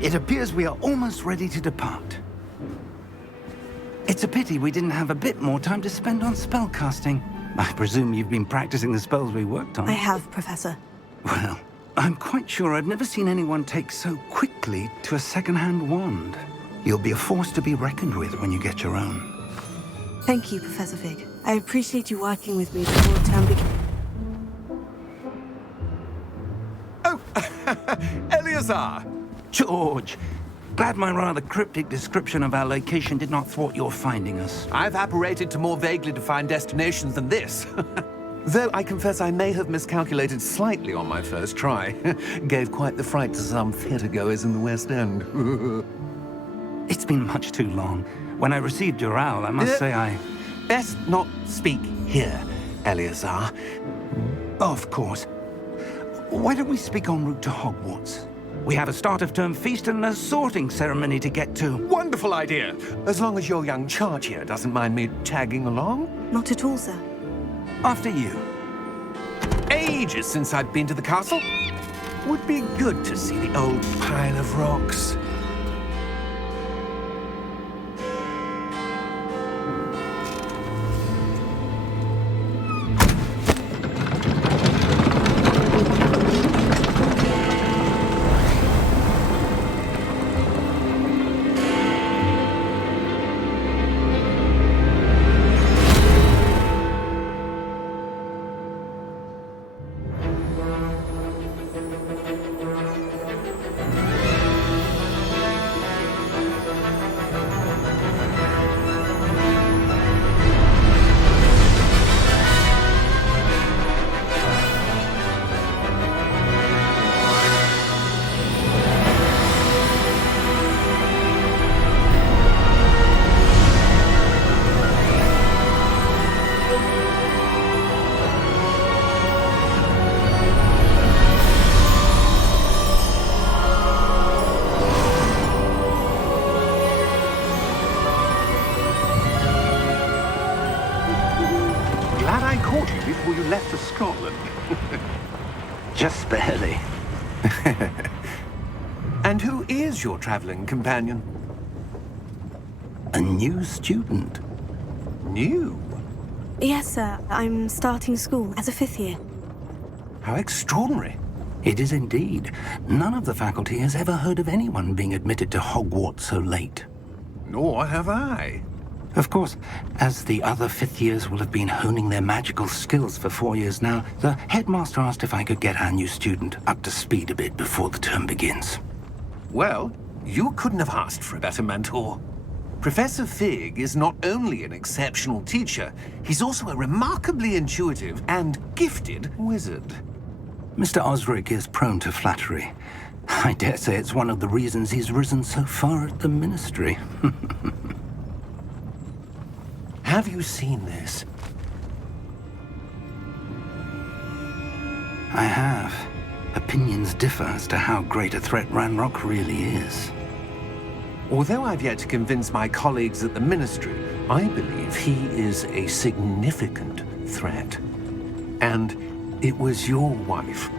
It appears we are almost ready to depart. It's a pity we didn't have a bit more time to spend on spellcasting. I presume you've been practicing the spells we worked on. I have, Professor. Well, I'm quite sure I've never seen anyone take so quickly to a second-hand wand. You'll be a force to be reckoned with when you get your own. Thank you, Professor Fig. I appreciate you working with me before the term begins. Oh, Eleazar! George! Glad my rather cryptic description of our location did not thwart your finding us. I've apparated to more vaguely defined destinations than this. Though I confess I may have miscalculated slightly on my first try. Gave quite the fright to some theatre-goers in the West End. It's been much too long. When I received your owl, I must say I... Best not speak here, Eleazar. Of course. Why don't we speak en route to Hogwarts? We have a start-of-term feast and a sorting ceremony to get to. Wonderful idea! As long as your young charge here doesn't mind me tagging along. Not at all, sir. After you. Ages since I'd been to the castle. Would be good to see the old pile of rocks. Before you left for Scotland. Just barely. And who is your traveling companion? A new student. New? Yes, sir. I'm starting school as a 5th year. How extraordinary. It is indeed. None of the faculty has ever heard of anyone being admitted to Hogwarts so late. Nor have I. Of course, as the other 5th years will have been honing their magical skills for 4 years now, the headmaster asked if I could get our new student up to speed a bit before the term begins. Well, you couldn't have asked for a better mentor. Professor Fig is not only an exceptional teacher, he's also a remarkably intuitive and gifted wizard. Mr. Osric is prone to flattery. I dare say it's one of the reasons he's risen so far at the ministry. Have you seen this? I have. Opinions differ as to how great a threat Ranrock really is. Although I've yet to convince my colleagues at the Ministry, I believe he is a significant threat. And it was your wife,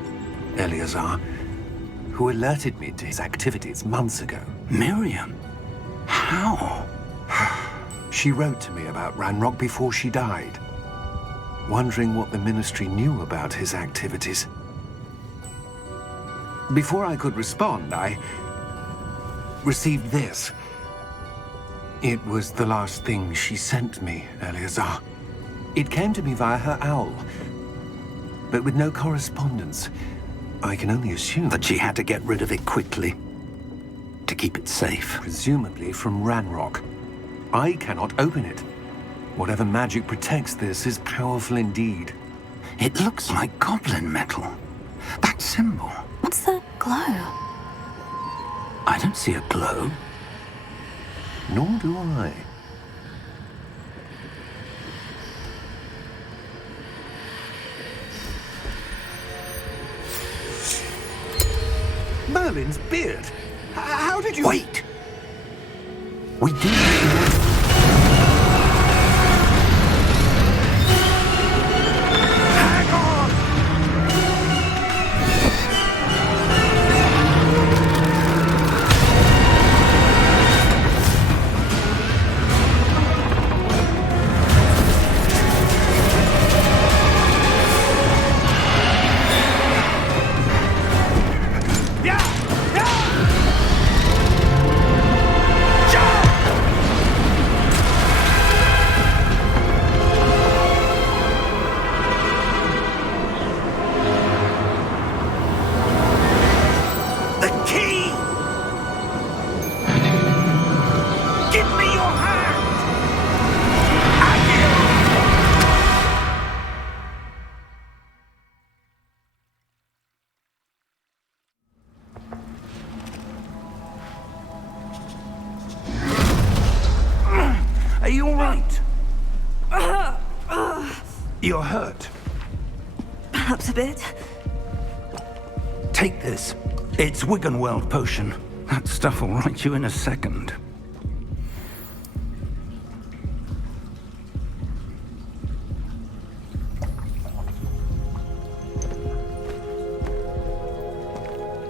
Eleazar, who alerted me to his activities months ago. Miriam? How? She wrote to me about Ranrock before she died, wondering what the Ministry knew about his activities. Before I could respond, I received this. It was the last thing she sent me, Eleazar. It came to me via her owl, but with no correspondence. I can only assume that she had to get rid of it quickly, to keep it safe. Presumably from Ranrock. I cannot open it. Whatever magic protects this is powerful indeed. It looks like goblin metal. That symbol. What's the glow? I don't see a glow. Nor do I. Merlin's beard. How did you... Wait! We do... Hang on! right. You're hurt. Perhaps a bit. Take this. It's Wiggenweld potion. That stuff will right you in a second.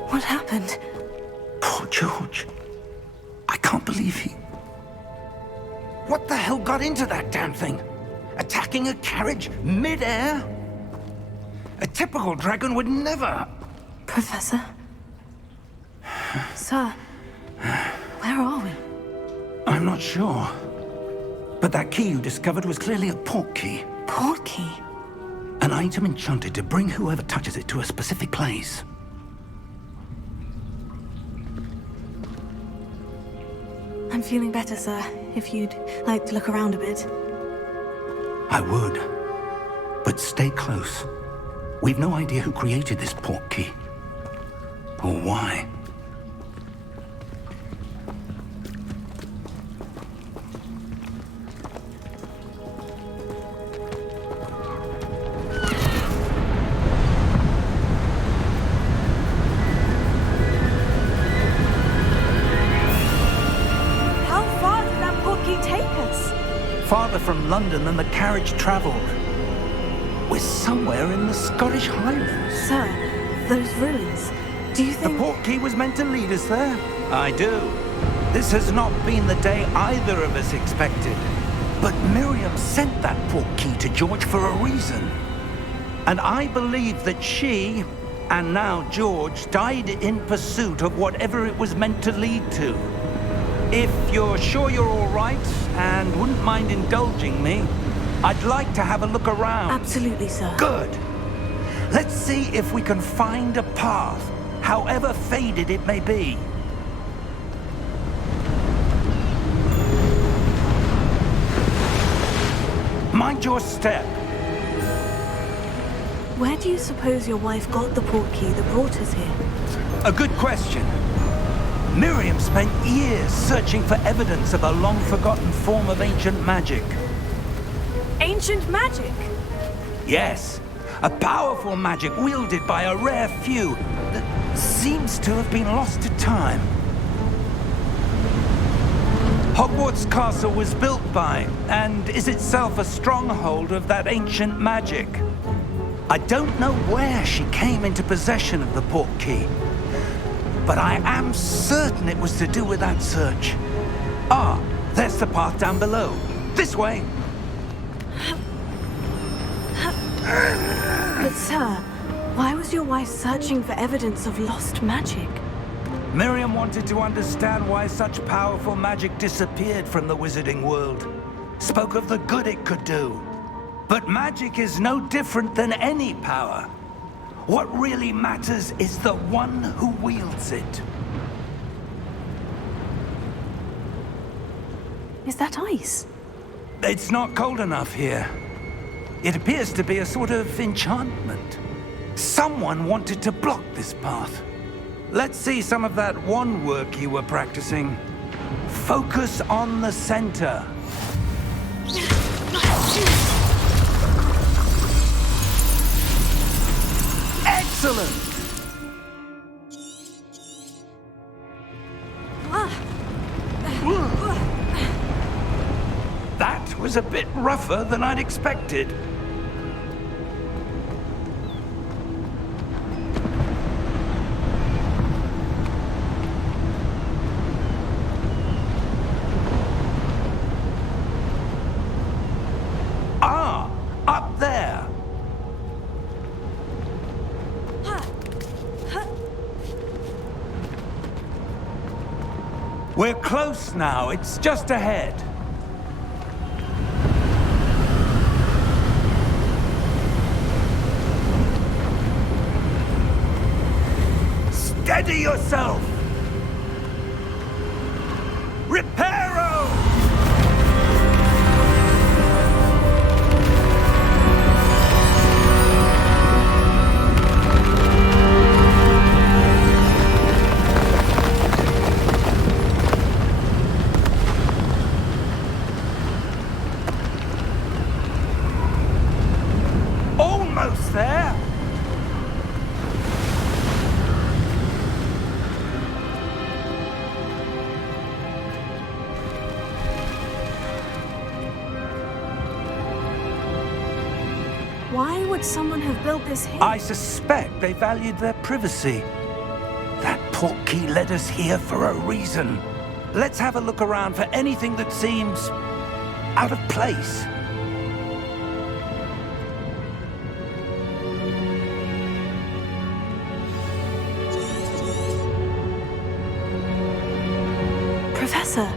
What happened? Poor George. I can't believe he... What the hell got into that damn thing? Attacking a carriage mid-air? A typical dragon would never... Professor? Sir, where are we? I'm not sure. But that key you discovered was clearly a port key. Port key? An item enchanted to bring whoever touches it to a specific place. I'm feeling better, sir. If you'd like to look around a bit. I would. But stay close. We've no idea who created this port key. Or why. How far did that port key take us? Farther from London than the carriage traveled. We're somewhere in the Scottish Highlands. Sir, those ruins. Do you The think... port key was meant to lead us there? I do. This has not been the day either of us expected. But Miriam sent that port key to George for a reason. And I believe that she, and now George, died in pursuit of whatever it was meant to lead to. If you're sure you're all right and wouldn't mind indulging me, I'd like to have a look around. Absolutely, sir. Good. Let's see if we can find a path, however faded it may be. Mind your step. Where do you suppose your wife got the port key that brought us here? A good question. Miriam spent years searching for evidence of a long-forgotten form of ancient magic. Ancient magic? Yes, a powerful magic wielded by a rare few that seems to have been lost to time. Hogwarts Castle was built by, and is itself a stronghold of that ancient magic. I don't know where she came into possession of the port key, but I am certain it was to do with that search. Ah, there's the path down below. This way. But sir, why was your wife searching for evidence of lost magic? Miriam wanted to understand why such powerful magic disappeared from the wizarding world. Spoke of the good it could do. But magic is no different than any power. What really matters is the one who wields it. Is that ice? It's not cold enough here. It appears to be a sort of enchantment. Someone wanted to block this path. Let's see some of that wand work you were practicing. Focus on the center. Excellent! That was a bit rougher than I'd expected. Ah, up there. We're close now. It's just ahead. Steady yourself! Reparo! would someone have built this here? I suspect they valued their privacy. That portkey led us here for a reason. Let's have a look around for anything that seems out of place. Professor,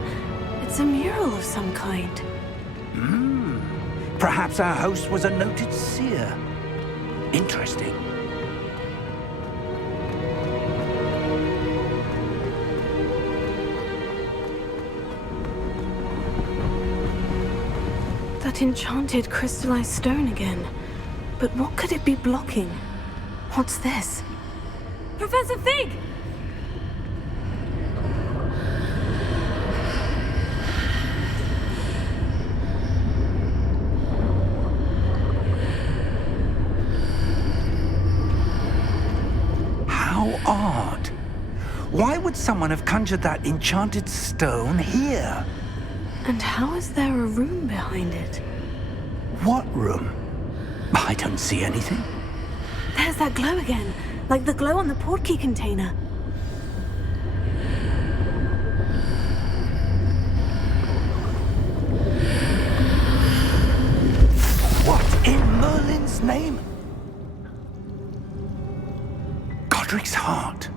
it's a mural of some kind. Perhaps our host was a noted seer. Interesting. That enchanted crystallized stone again. But what could it be blocking? What's this? Professor Fig! How odd. Why would someone have conjured that enchanted stone here? And how is there a room behind it? What room? I don't see anything. There's that glow again, like the glow on the portkey container. What in Merlin's name? Godric's heart.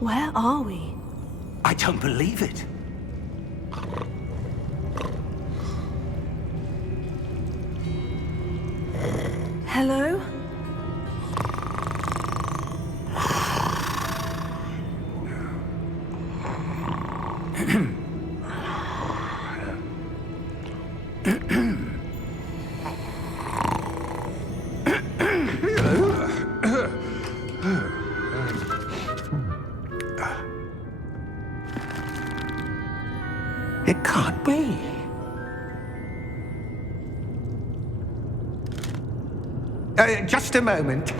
Where are we? I don't believe it. Hello? It can't be. Just a moment.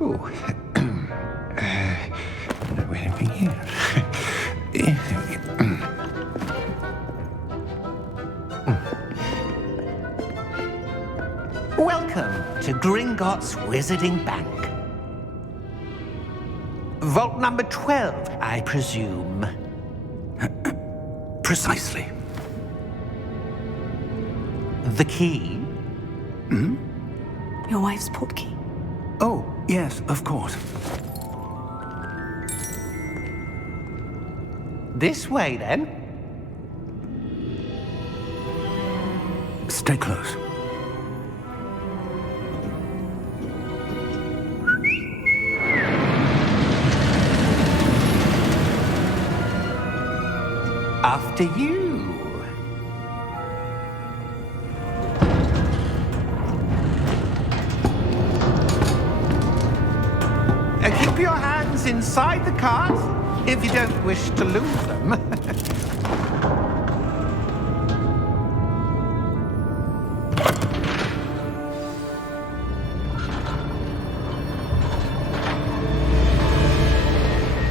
Ooh. Where are we here? Welcome to Gringotts Wizarding Bank. Vault number 12, I presume. Precisely. The key? Your wife's portkey. Oh, yes, of course. This way, then. Stay close. After you. Keep your hands inside the cart if you don't wish to lose them.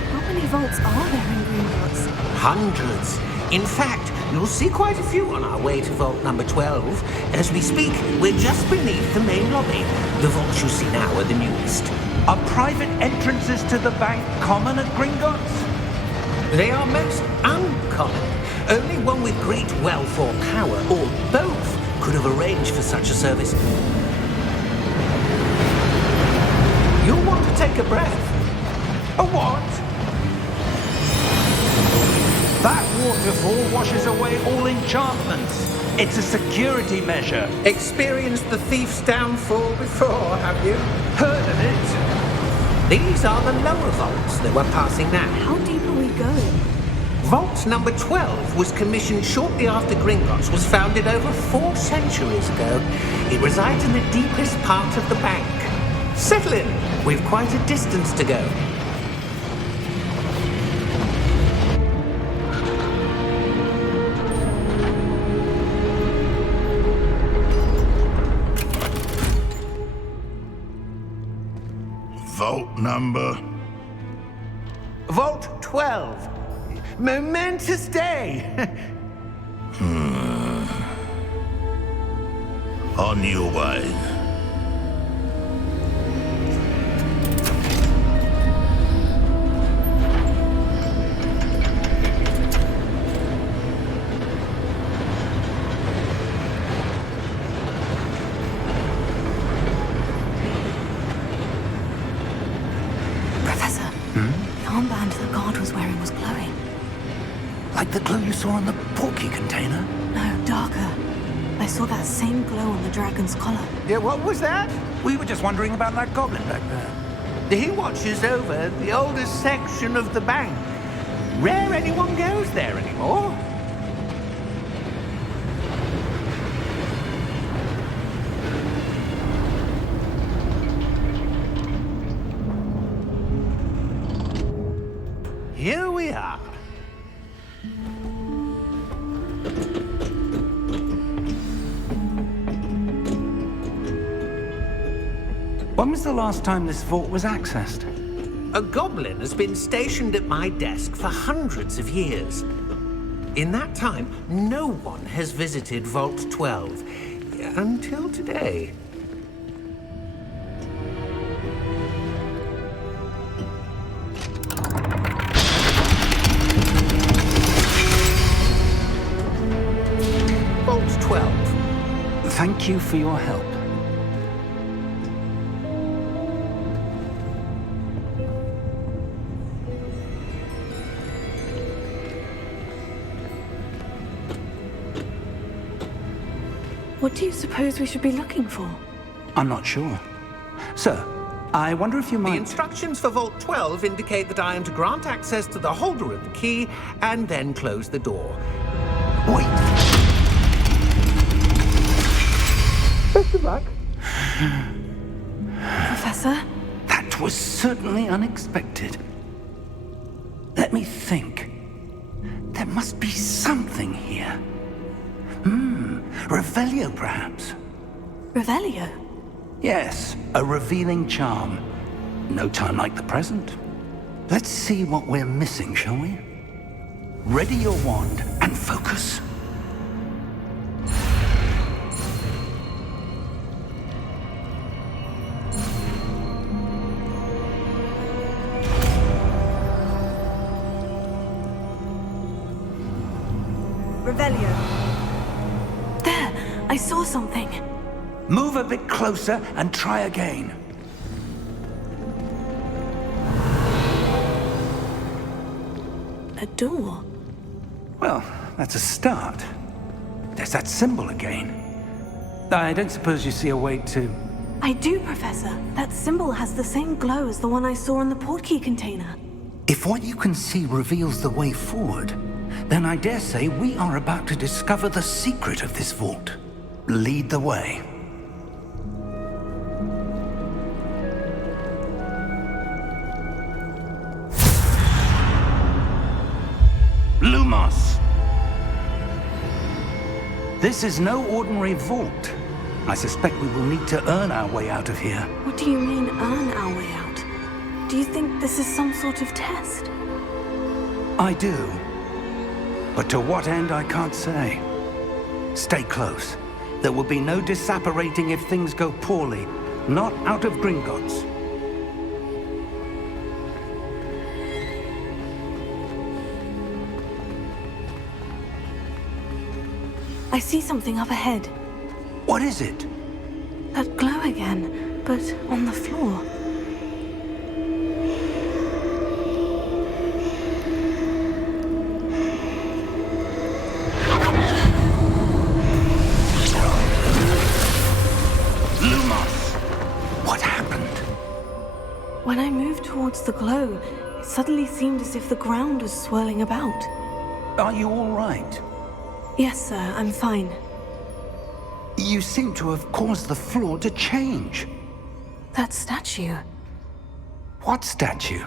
How many vaults are there in Gringotts? Hundreds. In fact, you'll see quite a few on our way to vault number 12. As we speak, we're just beneath the main lobby. The vaults you see now are the newest. Are private entrances to the bank common at Gringotts? They are most uncommon. Only one with great wealth or power, or both, could have arranged for such a service. You'll want to take a breath. A what? That waterfall washes away all enchantments. It's a security measure. Experienced the thief's downfall before, have you? Heard of it? These are the lower vaults that we're passing now. How deep are we going? Vault number 12 was commissioned shortly after Gringotts was founded over 4 centuries ago. It resides in the deepest part of the bank. Settle in. We've quite a distance to go. Vault number? Vault 12. Momentous day. On your way. Professor, the armband the guard was wearing was glowing. Like the glow you saw on the portkey container? No, darker. I saw that same glow on the dragon's collar. Yeah, what was that? We were just wondering about that goblin back there. He watches over the oldest section of the bank. Rare anyone goes there anymore. Here we are. When was the last time this vault was accessed? A goblin has been stationed at my desk for hundreds of years. In that time, no one has visited Vault 12. Until today. Vault 12. Thank you for your help. What do you suppose we should be looking for? I'm not sure. Sir, I wonder if you The might... instructions for Vault 12 indicate that I am to grant access to the holder of the key and then close the door. Wait! Best of luck. Professor? That was certainly unexpected. Let me think. There must be something here. Revelio, perhaps? Revelio? Yes, a revealing charm. No time like the present. Let's see what we're missing, shall we? Ready your wand and focus. Revelio. There! I saw something. Move a bit closer and try again. A door. Well, that's a start. There's that symbol again. I don't suppose you see a way to... I do, Professor. That symbol has the same glow as the one I saw in the portkey container. If what you can see reveals the way forward, then I dare say we are about to discover the secret of this vault. Lead the way. Lumos! This is no ordinary vault. I suspect we will need to earn our way out of here. What do you mean, earn our way out? Do you think this is some sort of test? I do. But to what end, I can't say. Stay close. There will be no disapparating if things go poorly. Not out of Gringotts. I see something up ahead. What is it? That glow again, but on the floor. Lumos! What happened? When I moved towards the glow, it suddenly seemed as if the ground was swirling about. Are you all right? Yes, sir, I'm fine. You seem to have caused the floor to change. That statue. What statue?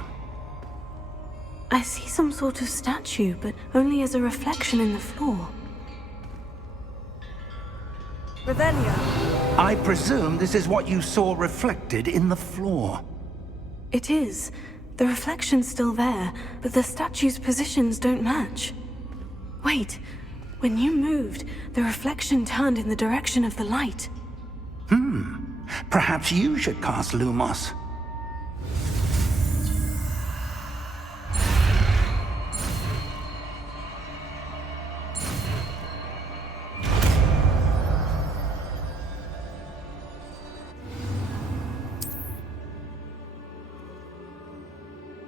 I see some sort of statue, but only as a reflection in the floor. Revelio. I presume this is what you saw reflected in the floor. It is. The reflection's still there, but the statue's positions don't match. Wait. When you moved, the reflection turned in the direction of the light. Perhaps you should cast Lumos.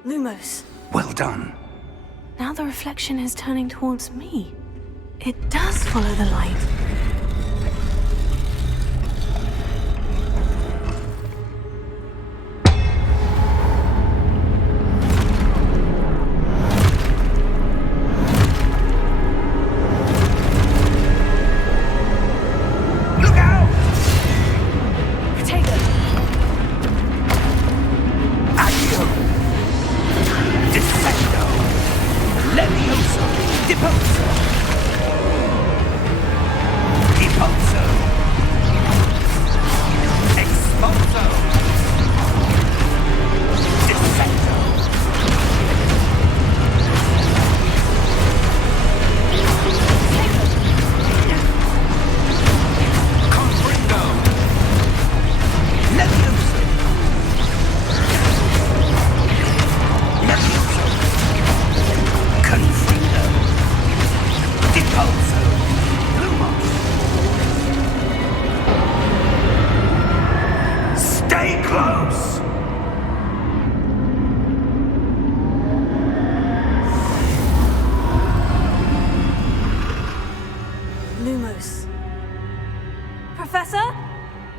Lumos. Well done. Now the reflection is turning towards me. It does follow the light.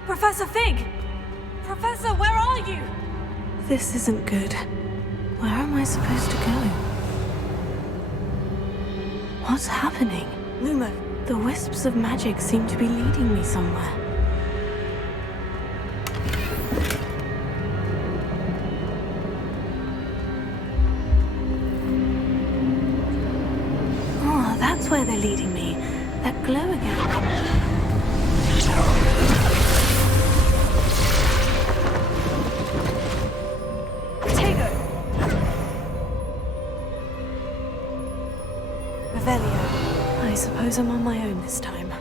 Professor Fig! Professor, where are you? This isn't good. Where am I supposed to go? What's happening? Lumo, the wisps of magic seem to be leading me somewhere. Oh, that's where they're leading me. That glow again. I suppose I'm on my own this time.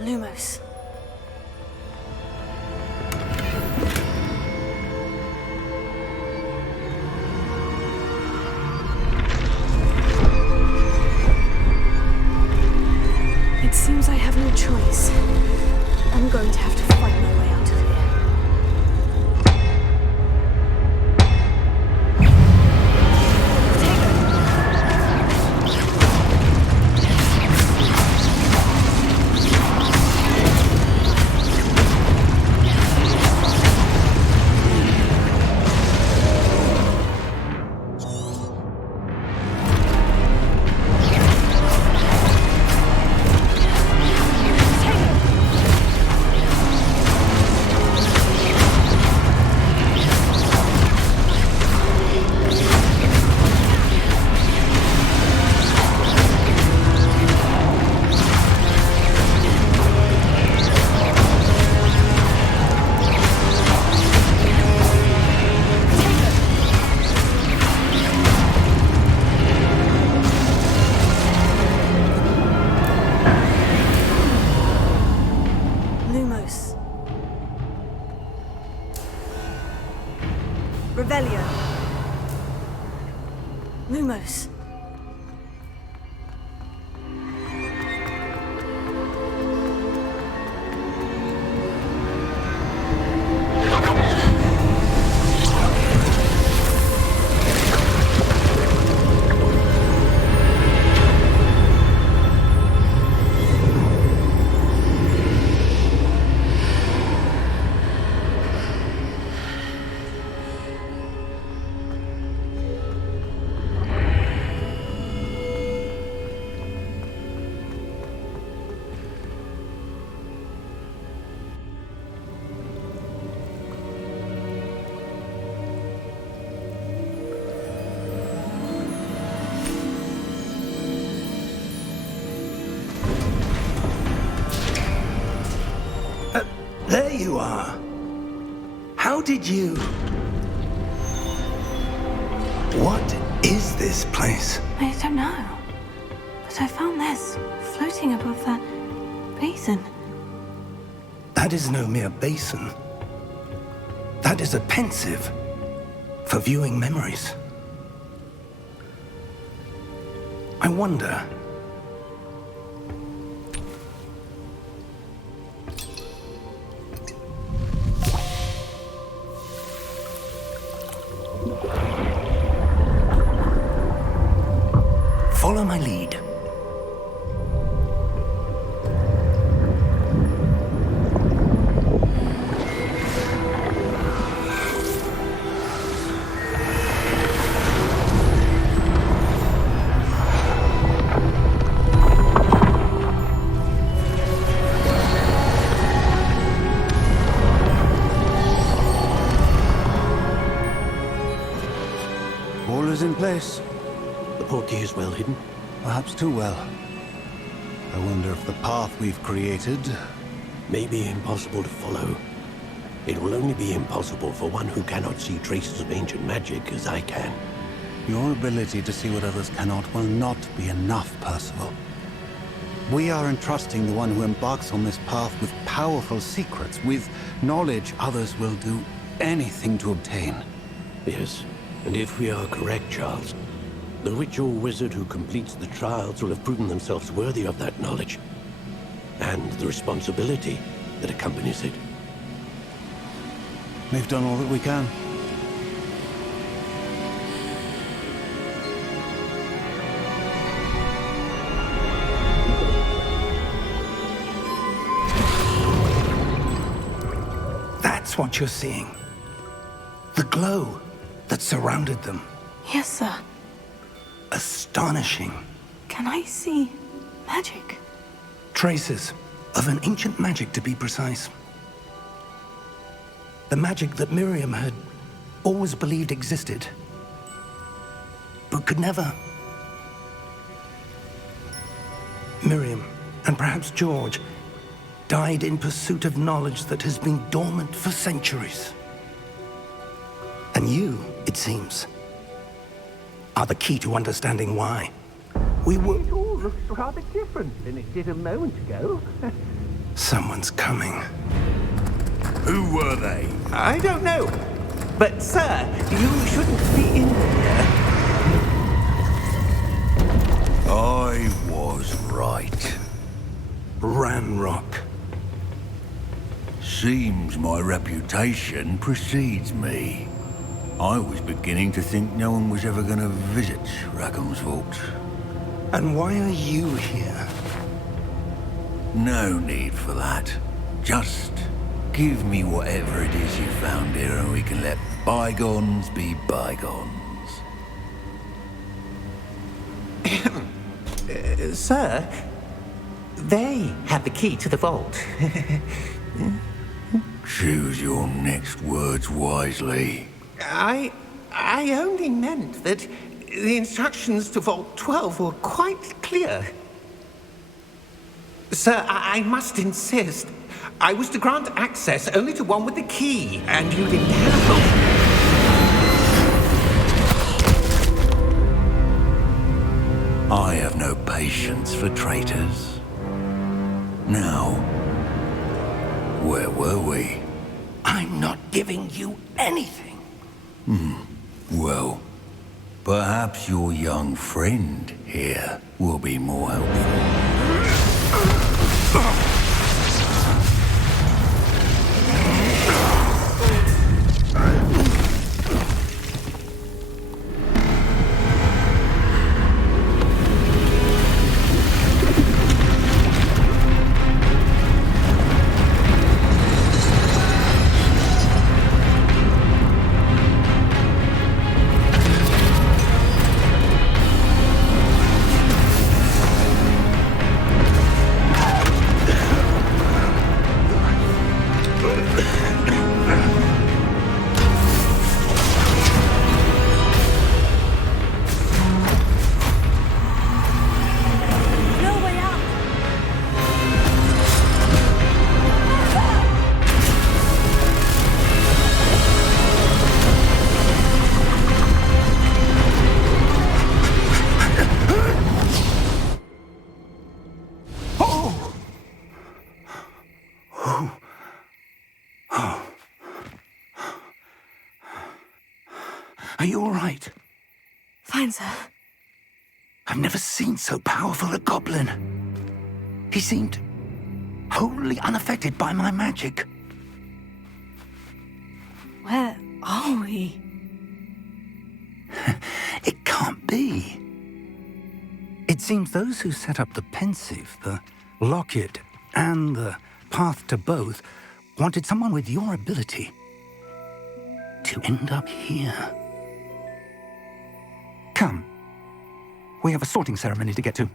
Lumos. It seems I have no choice. I'm going to have to fight my way out of here. Revelio. Lumos. There you are. How did you... What is this place? I don't know. But I found this floating above that basin. That is no mere basin. That is a pensive for viewing memories. I wonder... Follow my lead. All is in place. The portkey is well hidden. Perhaps too well. I wonder if the path we've created... May be impossible to follow. It will only be impossible for one who cannot see traces of ancient magic as I can. Your ability to see what others cannot will not be enough, Percival. We are entrusting the one who embarks on this path with powerful secrets, with knowledge others will do anything to obtain. Yes, and if we are correct, Charles, the witch or wizard who completes the trials will have proven themselves worthy of that knowledge, and the responsibility that accompanies it. We've done all that we can. That's what you're seeing. The glow that surrounded them. Yes, sir. Astonishing. Can I see magic? Traces of an ancient magic, to be precise. The magic that Miriam had always believed existed, but could never. Miriam, and perhaps George, died in pursuit of knowledge that has been dormant for centuries. And you, it seems, are the key to understanding why. We were... It all looks rather different than it did a moment ago. Someone's coming. Who were they? I don't know. But, sir, you shouldn't be in here. I was right. Ranrock. Seems my reputation precedes me. I was beginning to think no one was ever going to visit Rackham's Vault. And why are you here? No need for that. Just give me whatever it is you found here and we can let bygones be bygones. Sir, they have the key to the vault. Choose your next words wisely. I only meant that the instructions to Vault 12 were quite clear. Sir, I must insist. I was to grant access only to one with the key, and you didn't have them. I have no patience for traitors. Now, where were we? I'm not giving you anything. Well, perhaps your young friend here will be more helpful. Are you all right? Fine, sir. I've never seen so powerful a goblin. He seemed wholly unaffected by my magic. Where are we? It can't be. It seems those who set up the pensive, the locket, and the path to both wanted someone with your ability to end up here. Come. We have a sorting ceremony to get to.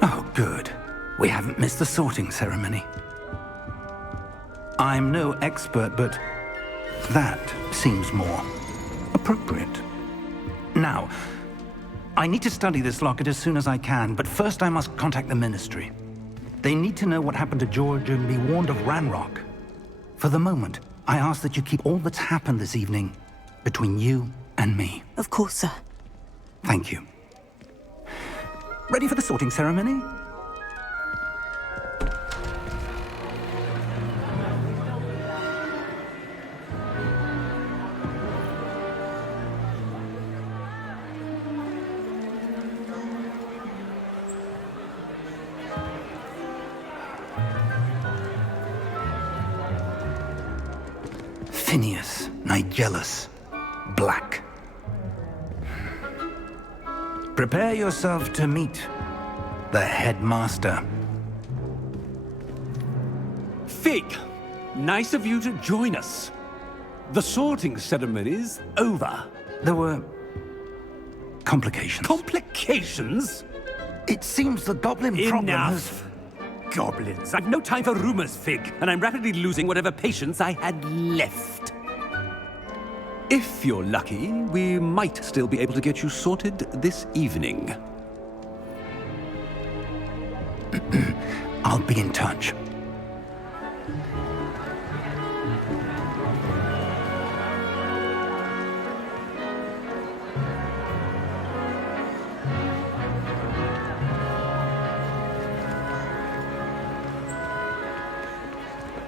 Oh, good. We haven't missed the sorting ceremony. I'm no expert, but that seems more appropriate. Now, I need to study this locket as soon as I can, but first I must contact the Ministry. They need to know what happened to George and be warned of Ranrock. For the moment, I ask that you keep all that's happened this evening between you and me. Of course, sir. Thank you. Ready for the sorting ceremony? Phineas Nigellus Black. Prepare yourself to meet the headmaster. Fig, nice of you to join us. The sorting ceremony's over. There were complications. Complications? It seems the goblin problem has... Enough. Goblins. I've no time for rumors, Fig, and I'm rapidly losing whatever patience I had left. If you're lucky, we might still be able to get you sorted this evening. I'll be in touch.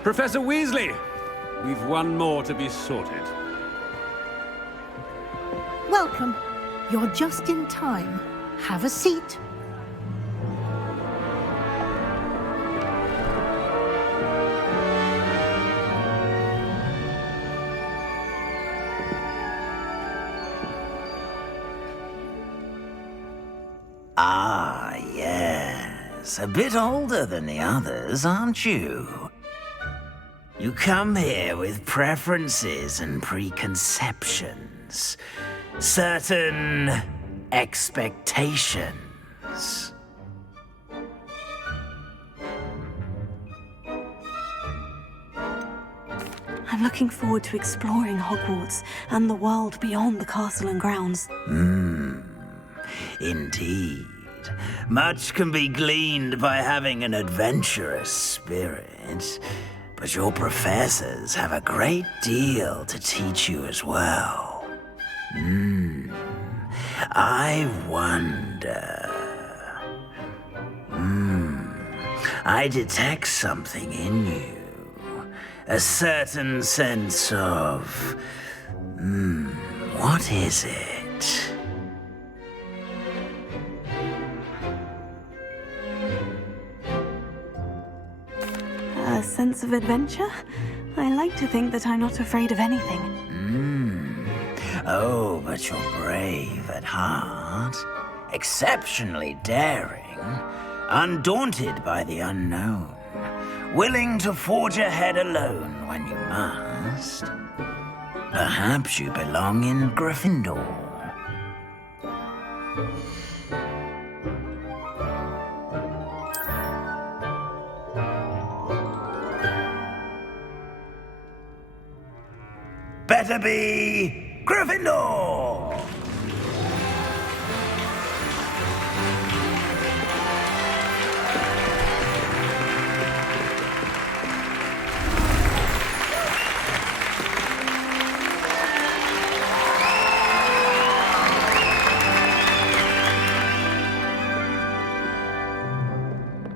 Professor Weasley, we've one more to be sorted. Welcome. You're just in time. Have a seat. Ah, yes. A bit older than the others, aren't you? You come here with preferences and preconceptions. Certain expectations. I'm looking forward to exploring Hogwarts and the world beyond the castle and grounds. Indeed. Much can be gleaned by having an adventurous spirit, but your professors have a great deal to teach you as well. I wonder... I detect something in you. A certain sense of... what is it? A sense of adventure? I like to think that I'm not afraid of anything. Oh, but you're brave at heart. Exceptionally daring. Undaunted by the unknown. Willing to forge ahead alone when you must. Perhaps you belong in Gryffindor. Better be Gryffindor!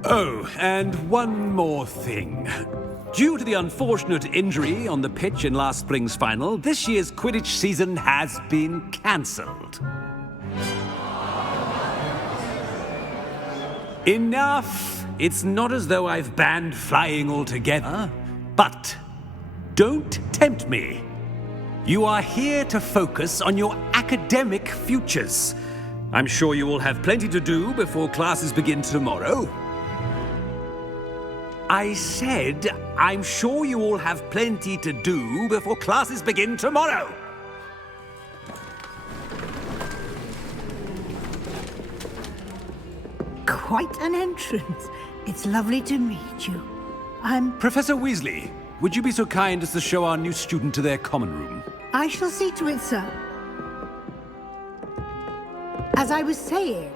Oh, and one more thing. Due to the unfortunate injury on the pitch in last spring's final, this year's Quidditch season has been cancelled. Enough! It's not as though I've banned flying altogether, but don't tempt me. You are here to focus on your academic futures. I'm sure you will have plenty to do before classes begin tomorrow. I said, I'm sure you all have plenty to do before classes begin tomorrow. Quite an entrance. It's lovely to meet you. I'm... Professor Weasley, would you be so kind as to show our new student to their common room? I shall see to it, sir. As I was saying,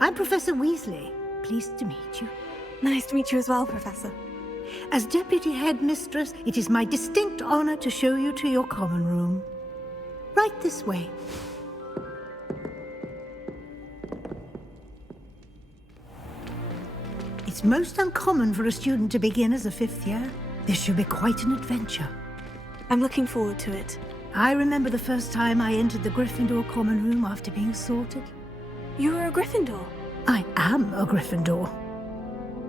I'm Professor Weasley. Pleased to meet you. Nice to meet you as well, Professor. As Deputy Headmistress, it is my distinct honor to show you to your common room. Right this way. It's most uncommon for a student to begin as a fifth year. This should be quite an adventure. I'm looking forward to it. I remember the first time I entered the Gryffindor common room after being sorted. You were a Gryffindor? I am a Gryffindor.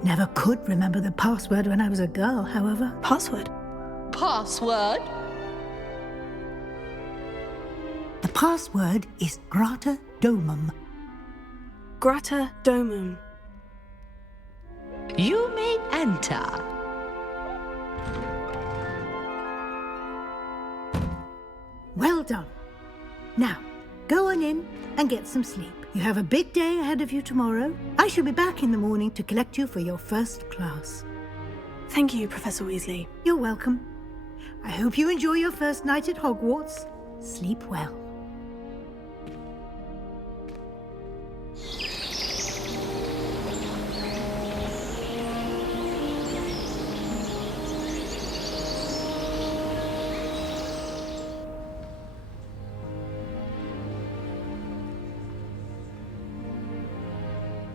Never could remember the password when I was a girl, however. Password? Password? The password is Grata Domum. Grata Domum. You may enter. Well done. Now, go on in and get some sleep. You have a big day ahead of you tomorrow. I shall be back in the morning to collect you for your first class. Thank you, Professor Weasley. You're welcome. I hope you enjoy your first night at Hogwarts. Sleep well.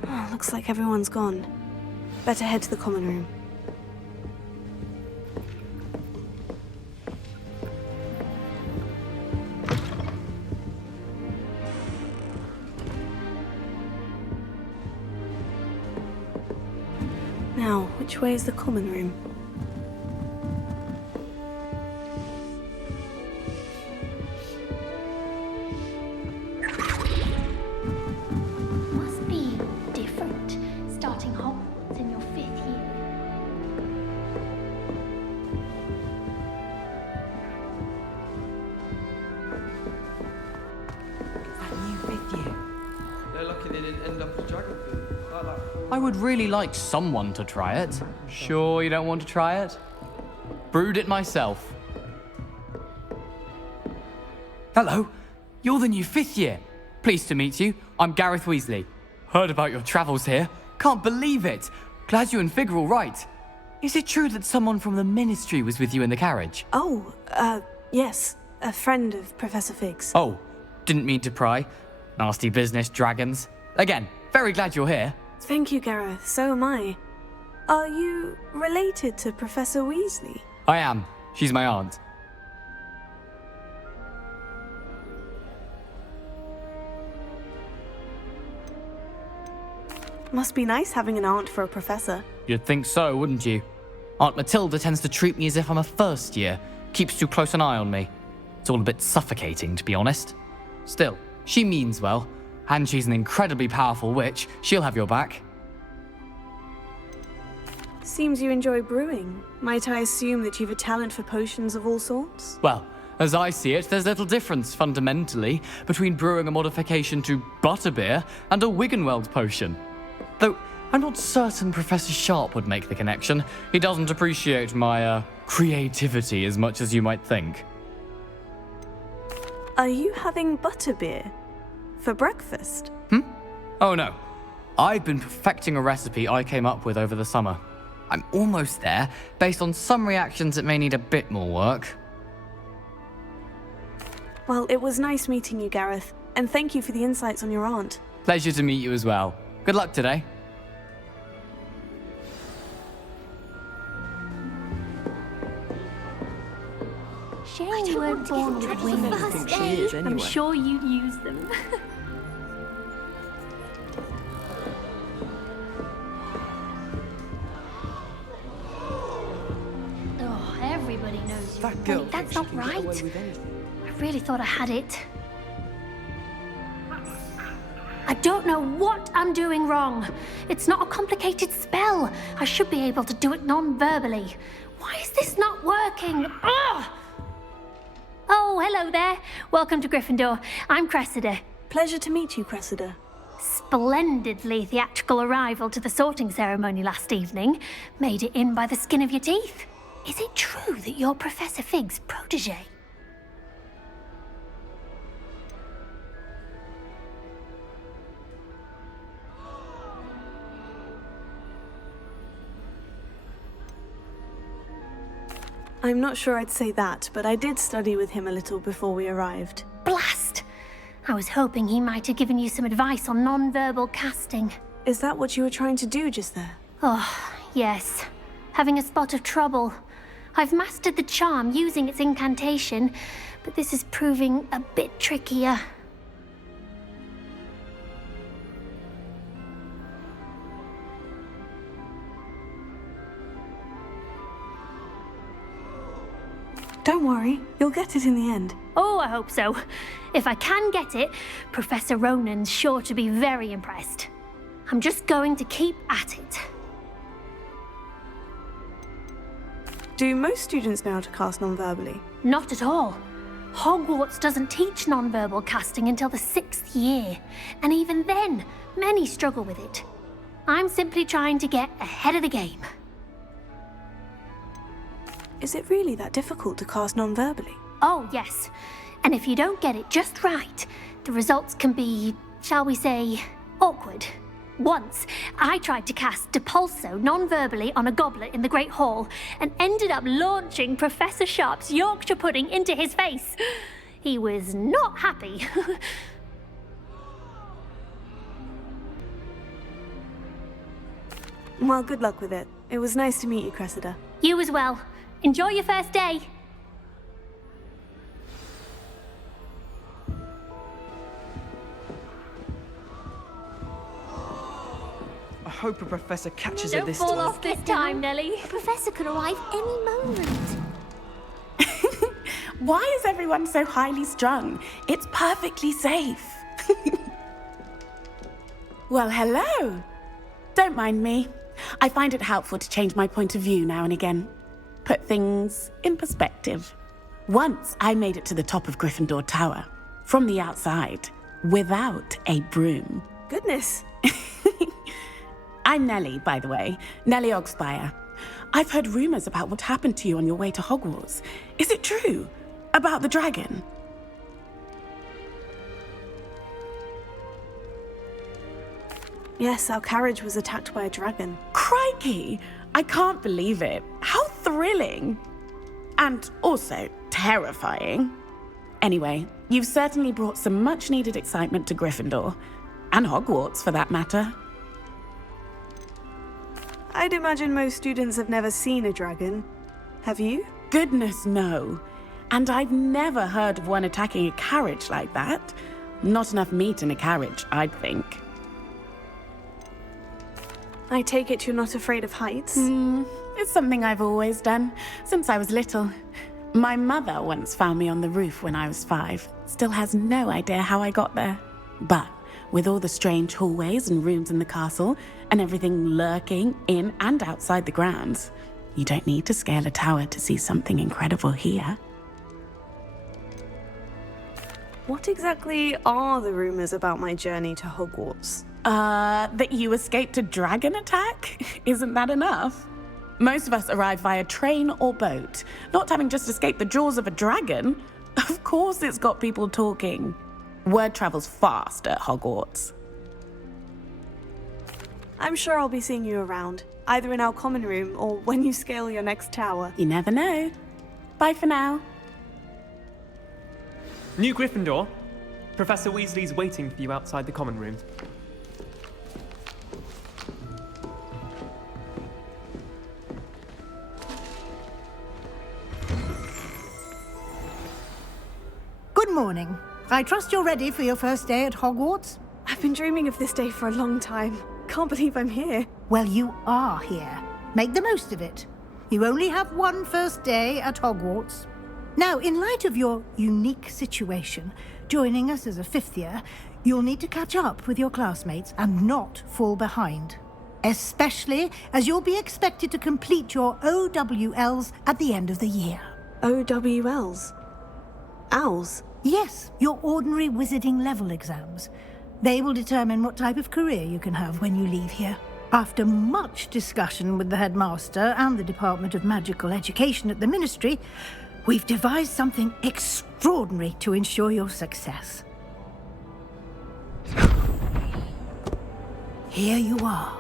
Oh, looks like everyone's gone. Better head to the common room. Now, which way is the common room? Must be different, starting Hogwarts in your 5th year. That new 5th year. They're lucky they didn't end up as dragon food. I would really like someone to try it. Sure you don't want to try it? Brewed it myself. Hello, you're the new 5th year. Pleased to meet you. I'm Gareth Weasley. Heard about your travels here. Can't believe it. Glad you and Fig are all right. Is it true that someone from the Ministry was with you in the carriage? Oh, yes. A friend of Professor Fig's. Oh, didn't mean to pry. Nasty business, dragons. Again, very glad you're here. Thank you, Gareth. So am I. Are you related to Professor Weasley? I am. She's my aunt. Must be nice having an aunt for a professor. You'd think so, wouldn't you? Aunt Matilda tends to treat me as if I'm a first year. Keeps too close an eye on me. It's all a bit suffocating, to be honest. Still, she means well. And she's an incredibly powerful witch. She'll have your back. Seems you enjoy brewing. Might I assume that you've a talent for potions of all sorts? Well, as I see it, there's little difference, fundamentally, between brewing a modification to butterbeer and a Wiggenweld potion. Though, I'm not certain Professor Sharp would make the connection. He doesn't appreciate my, creativity as much as you might think. Are you having butterbeer? For breakfast? Oh no. I've been perfecting a recipe I came up with over the summer. I'm almost there, based on some reactions that may need a bit more work. Well, it was nice meeting you, Gareth. And thank you for the insights on your aunt. Pleasure to meet you as well. Good luck today. Shame you weren't born with wings. First day. I'm sure you'd use them. Oh, everybody knows you. That girl. That's not right. I really thought I had it. I don't know what I'm doing wrong. It's not a complicated spell. I should be able to do it non-verbally. Why is this not working? Ugh! Oh, hello there. Welcome to Gryffindor. I'm Cressida. Pleasure to meet you, Cressida. Splendidly theatrical arrival to the sorting ceremony last evening. Made it in by the skin of your teeth. Is it true that you're Professor Fig's protege? I'm not sure I'd say that, but I did study with him a little before we arrived. Blast! I was hoping he might have given you some advice on non-verbal casting. Is that what you were trying to do just there? Oh, yes. Having a spot of trouble. I've mastered the charm using its incantation, but this is proving a bit trickier. Don't worry, you'll get it in the end. Oh, I hope so. If I can get it, Professor Ronan's sure to be very impressed. I'm just going to keep at it. Do most students know how to cast non-verbally? Not at all. Hogwarts doesn't teach non-verbal casting until the 6th year, and even then, many struggle with it. I'm simply trying to get ahead of the game. Is it really that difficult to cast non-verbally? Oh, yes. And if you don't get it just right, the results can be, shall we say, awkward. Once, I tried to cast Depulso non-verbally on a goblet in the Great Hall and ended up launching Professor Sharp's Yorkshire pudding into his face. He was not happy. Well, good luck with it. It was nice to meet you, Cressida. You as well. Enjoy your first day. I hope a professor catches her Don't this fall time. off this time, Nellie. A professor could arrive any moment. Why is everyone so highly strung? It's perfectly safe. Well, hello. Don't mind me. I find it helpful to change my point of view now and again. Put things in perspective. Once I made it to the top of Gryffindor Tower, from the outside, without a broom. Goodness. I'm Nellie, by the way. Nellie Ogspire. I've heard rumors about what happened to you on your way to Hogwarts. Is it true? About the dragon? Yes, our carriage was attacked by a dragon. Crikey! I can't believe it. How thrilling! And also terrifying. Anyway, you've certainly brought some much-needed excitement to Gryffindor. And Hogwarts, for that matter. I'd imagine most students have never seen a dragon. Have you? goodness, no. And I've never heard of one attacking a carriage like that. Not enough meat in a carriage, I'd think. I take it you're not afraid of heights? It's something I've always done, since I was little. My mother once found me on the roof when I was 5. Still has no idea how I got there. But with all the strange hallways and rooms in the castle, and everything lurking in and outside the grounds, you don't need to scale a tower to see something incredible here. What exactly are the rumors about my journey to Hogwarts? That you escaped a dragon attack? Isn't that enough? Most of us arrive via train or boat, not having just escaped the jaws of a dragon. Of course it's got people talking. Word travels fast at Hogwarts. I'm sure I'll be seeing you around, either in our common room or when you scale your next tower. You never know. Bye for now. New Gryffindor. Professor Weasley's waiting for you outside the common room. Good morning. I trust you're ready for your first day at Hogwarts? I've been dreaming of this day for a long time. Can't believe I'm here. Well, you are here. Make the most of it. You only have one first day at Hogwarts. Now, in light of your unique situation, joining us as a 5th year, you'll need to catch up with your classmates and not fall behind. Especially as you'll be expected to complete your OWLs at the end of the year. OWLs? Owls? Yes, your ordinary wizarding level exams. They will determine what type of career you can have when you leave here. After much discussion with the headmaster and the Department of Magical Education at the Ministry, we've devised something extraordinary to ensure your success. Here you are.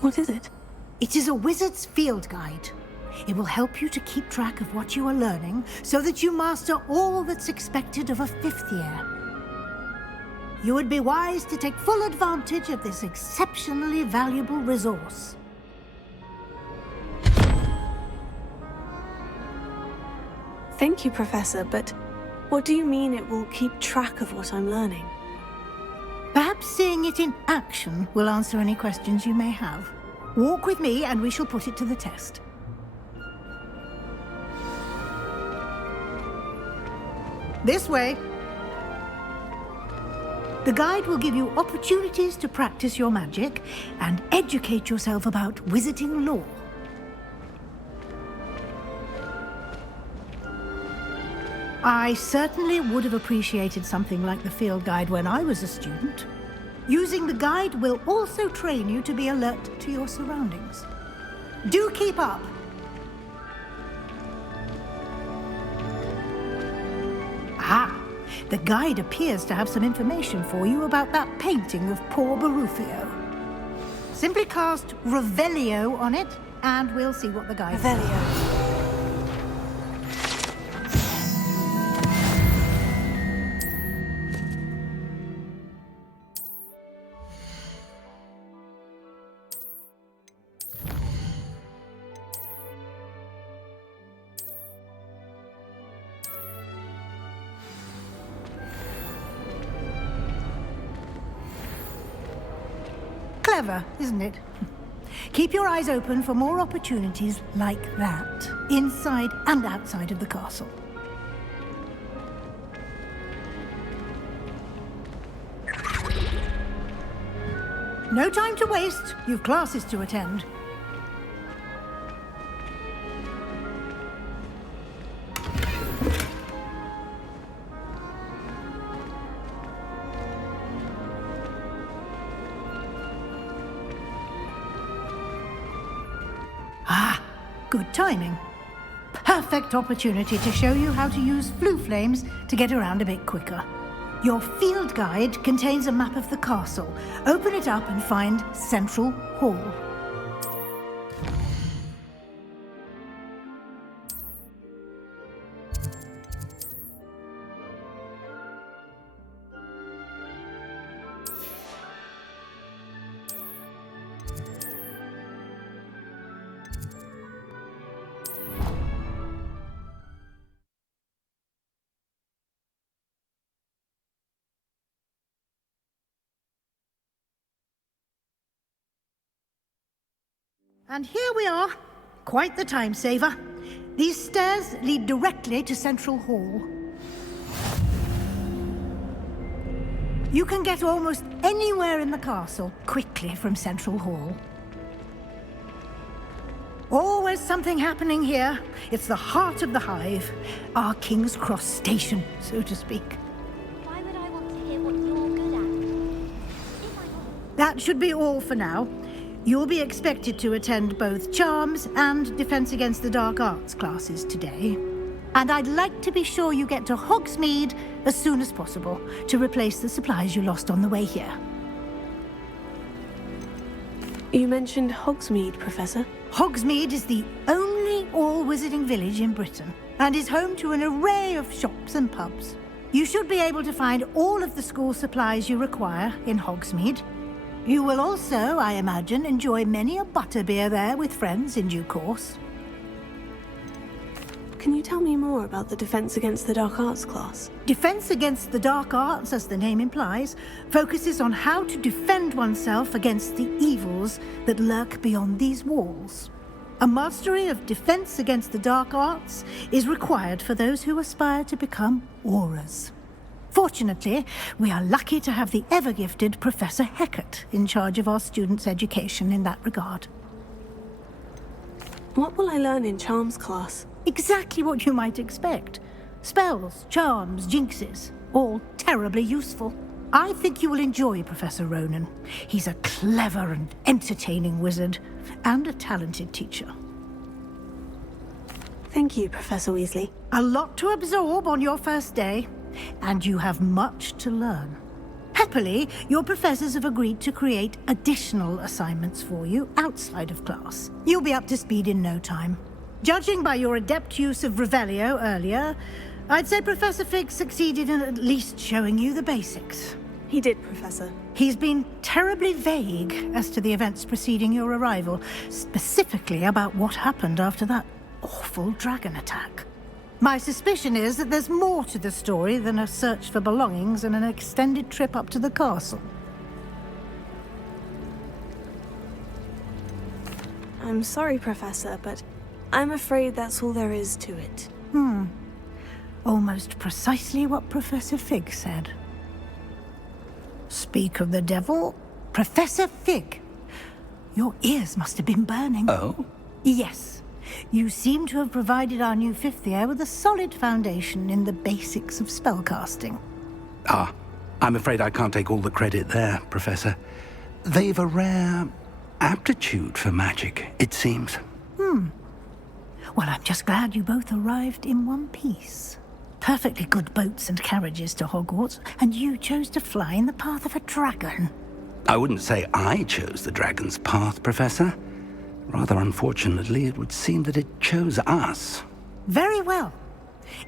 What is it? It is a wizard's field guide. It will help you to keep track of what you are learning so that you master all that's expected of a 5th year. You would be wise to take full advantage of this exceptionally valuable resource. Thank you, Professor, but what do you mean it will keep track of what I'm learning? Perhaps seeing it in action will answer any questions you may have. Walk with me and we shall put it to the test. This way. The guide will give you opportunities to practice your magic and educate yourself about wizarding lore. I certainly would have appreciated something like the field guide when I was a student. Using the guide will also train you to be alert to your surroundings. Do keep up! Ah, the guide appears to have some information for you about that painting of poor Barufio. Simply cast Revelio on it, and we'll see what the guide says. Revelio. Clever, isn't it? Keep your eyes open for more opportunities like that, inside and outside of the castle. No time to waste. You've classes to attend. Good timing. Perfect opportunity to show you how to use flue flames to get around a bit quicker. Your field guide contains a map of the castle. Open it up and find Central Hall. And here we are. Quite the time saver. These stairs lead directly to Central Hall. You can get almost anywhere in the castle quickly from Central Hall. Always something happening here. It's the heart of the Hive. Our King's Cross station, so to speak. Why would I want to hear what you're good at? That should be all for now. You'll be expected to attend both Charms and Defense Against the Dark Arts classes today. And I'd like to be sure you get to Hogsmeade as soon as possible to replace the supplies you lost on the way here. You mentioned Hogsmeade, Professor. Hogsmeade is the only all-wizarding village in Britain and is home to an array of shops and pubs. You should be able to find all of the school supplies you require in Hogsmeade. You will also, I imagine, enjoy many a butterbeer there with friends in due course. Can you tell me more about the Defense Against the Dark Arts class? Defense Against the Dark Arts, as the name implies, focuses on how to defend oneself against the evils that lurk beyond these walls. A mastery of Defense Against the Dark Arts is required for those who aspire to become Aurors. Fortunately, we are lucky to have the ever-gifted Professor Hecat in charge of our students' education in that regard. What will I learn in Charms class? Exactly what you might expect. Spells, charms, jinxes, all terribly useful. I think you will enjoy Professor Ronan. He's a clever and entertaining wizard, and a talented teacher. Thank you, Professor Weasley. A lot to absorb on your first day, and you have much to learn. Happily, your professors have agreed to create additional assignments for you outside of class. You'll be up to speed in no time. Judging by your adept use of Revelio earlier, I'd say Professor Fig succeeded in at least showing you the basics. He did, Professor. He's been terribly vague as to the events preceding your arrival, specifically about what happened after that awful dragon attack. My suspicion is that there's more to the story than a search for belongings and an extended trip up to the castle. I'm sorry, Professor, but I'm afraid that's all there is to it. Almost precisely what Professor Fig said. Speak of the devil, Professor Fig. Your ears must have been burning. Oh? Yes. You seem to have provided our new fifth year with a solid foundation in the basics of spellcasting. Ah, I'm afraid I can't take all the credit there, Professor. They've a rare aptitude for magic, it seems. Well, I'm just glad you both arrived in one piece. Perfectly good boats and carriages to Hogwarts, and you chose to fly in the path of a dragon. I wouldn't say I chose the dragon's path, Professor. Rather unfortunately, it would seem that it chose us. Very well.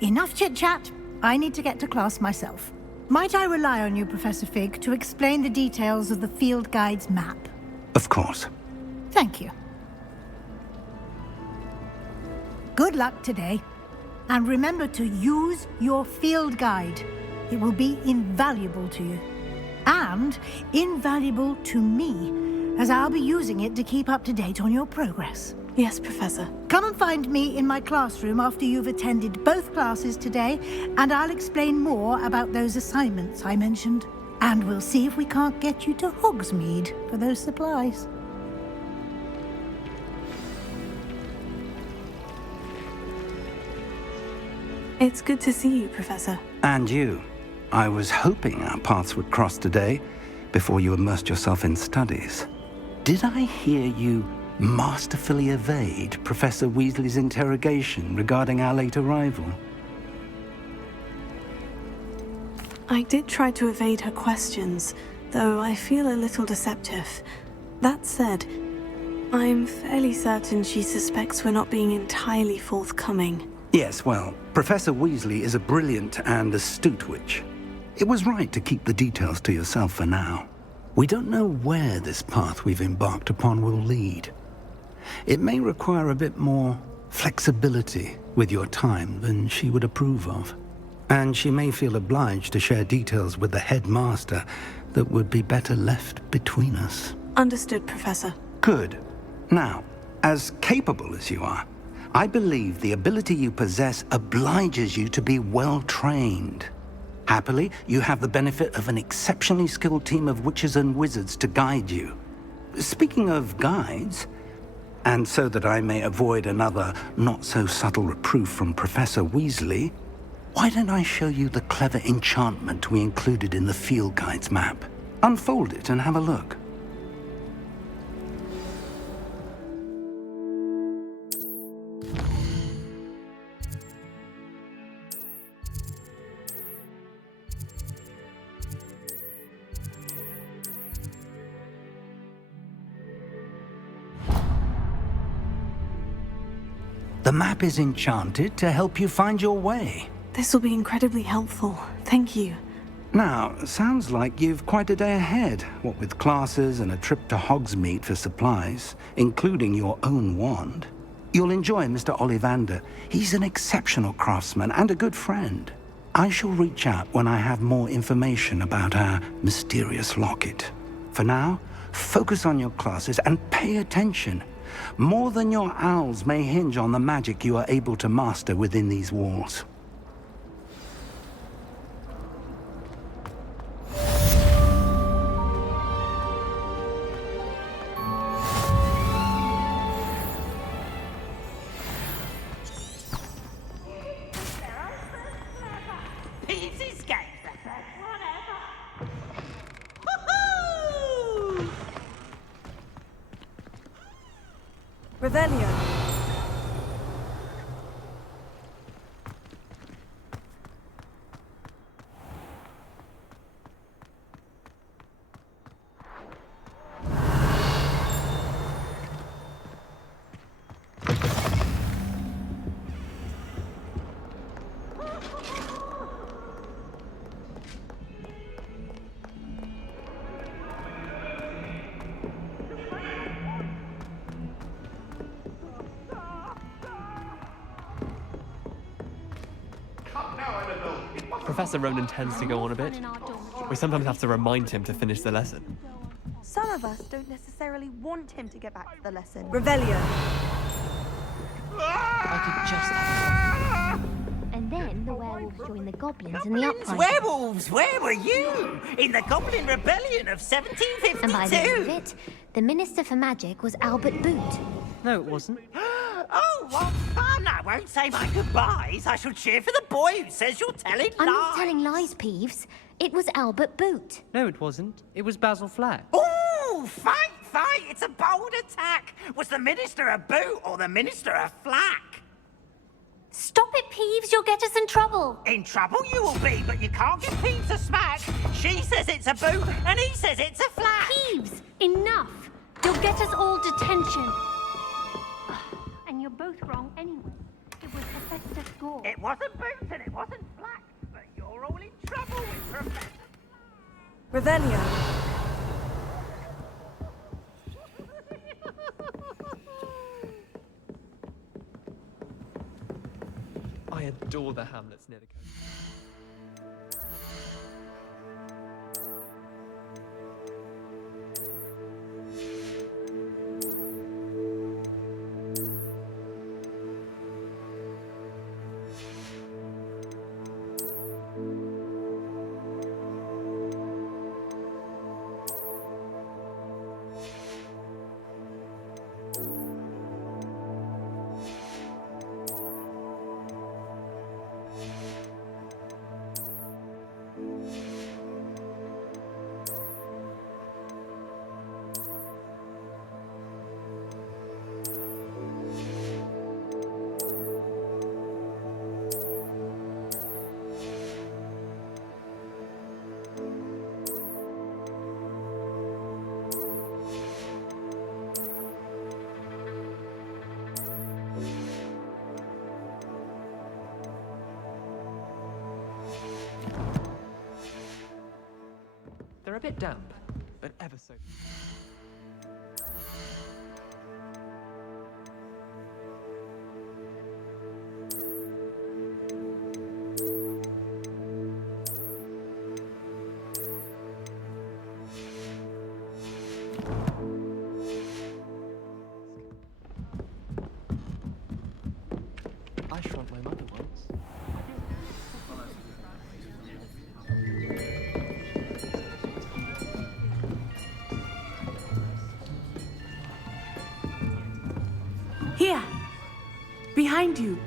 Enough chit-chat. I need to get to class myself. Might I rely on you, Professor Fig, to explain the details of the field guide's map? Of course. Thank you. Good luck today. And remember to use your field guide. It will be invaluable to you. And invaluable to me, as I'll be using it to keep up to date on your progress. Yes, Professor. Come and find me in my classroom after you've attended both classes today, and I'll explain more about those assignments I mentioned. And we'll see if we can't get you to Hogsmeade for those supplies. It's good to see you, Professor. And you. I was hoping our paths would cross today, before you immersed yourself in studies. Did I hear you masterfully evade Professor Weasley's interrogation regarding our late arrival? I did try to evade her questions, though I feel a little deceptive. That said, I'm fairly certain she suspects we're not being entirely forthcoming. Yes, well, Professor Weasley is a brilliant and astute witch. It was right to keep the details to yourself for now. We don't know where this path we've embarked upon will lead. It may require a bit more flexibility with your time than she would approve of. And she may feel obliged to share details with the headmaster that would be better left between us. Understood, Professor. Good. Now, As capable as you are, I believe the ability you possess obliges you to be well trained. Happily, you have the benefit of an exceptionally skilled team of witches and wizards to guide you. Speaking of guides, and so that I may avoid another not-so-subtle reproof from Professor Weasley, why don't I show you the clever enchantment we included in the field guide's map? Unfold it and have a look. The map is enchanted to help you find your way. This will be incredibly helpful. Thank you. Now, sounds like you've quite a day ahead, what with classes and a trip to Hogsmeade for supplies, including your own wand. You'll enjoy Mr. Ollivander. He's an exceptional craftsman and a good friend. I shall reach out when I have more information about our mysterious locket. For now, focus on your classes and pay attention. More than your owls may hinge on the magic you are able to master within these walls. Revelio. Professor Ronan tends to go on a bit. We sometimes have to remind him to finish the lesson. Some of us don't necessarily want him to get back to the lesson. Revelio. I could just... And then the werewolves join the goblins in the uprising. Werewolves, where were you? In the Goblin Rebellion of 1752? And by the end of it, the Minister for Magic was Albert Boot. No, it wasn't. Oh, what fun! I won't say my goodbyes. I shall cheer for the boy who says you're telling lies. I'm not telling lies, Peeves. It was Albert Boot. No, it wasn't. It was Basil Flack. Ooh, fight! It's a bold attack. Was the Minister a boot or the Minister a flack? Stop it, Peeves. You'll get us in trouble. In trouble you will be, but you can't give Peeves a smack. She says it's a boot and he says it's a flack. Peeves, enough. You'll get us all detention. And you're both wrong anyway. It was Professor Score. It wasn't boot and it wasn't flack, but you're all in trouble with Professor... Revelio. I adore the hamlets near the coast. They're a bit damp, but ever so... restaurant my mother once. Here. Behind you.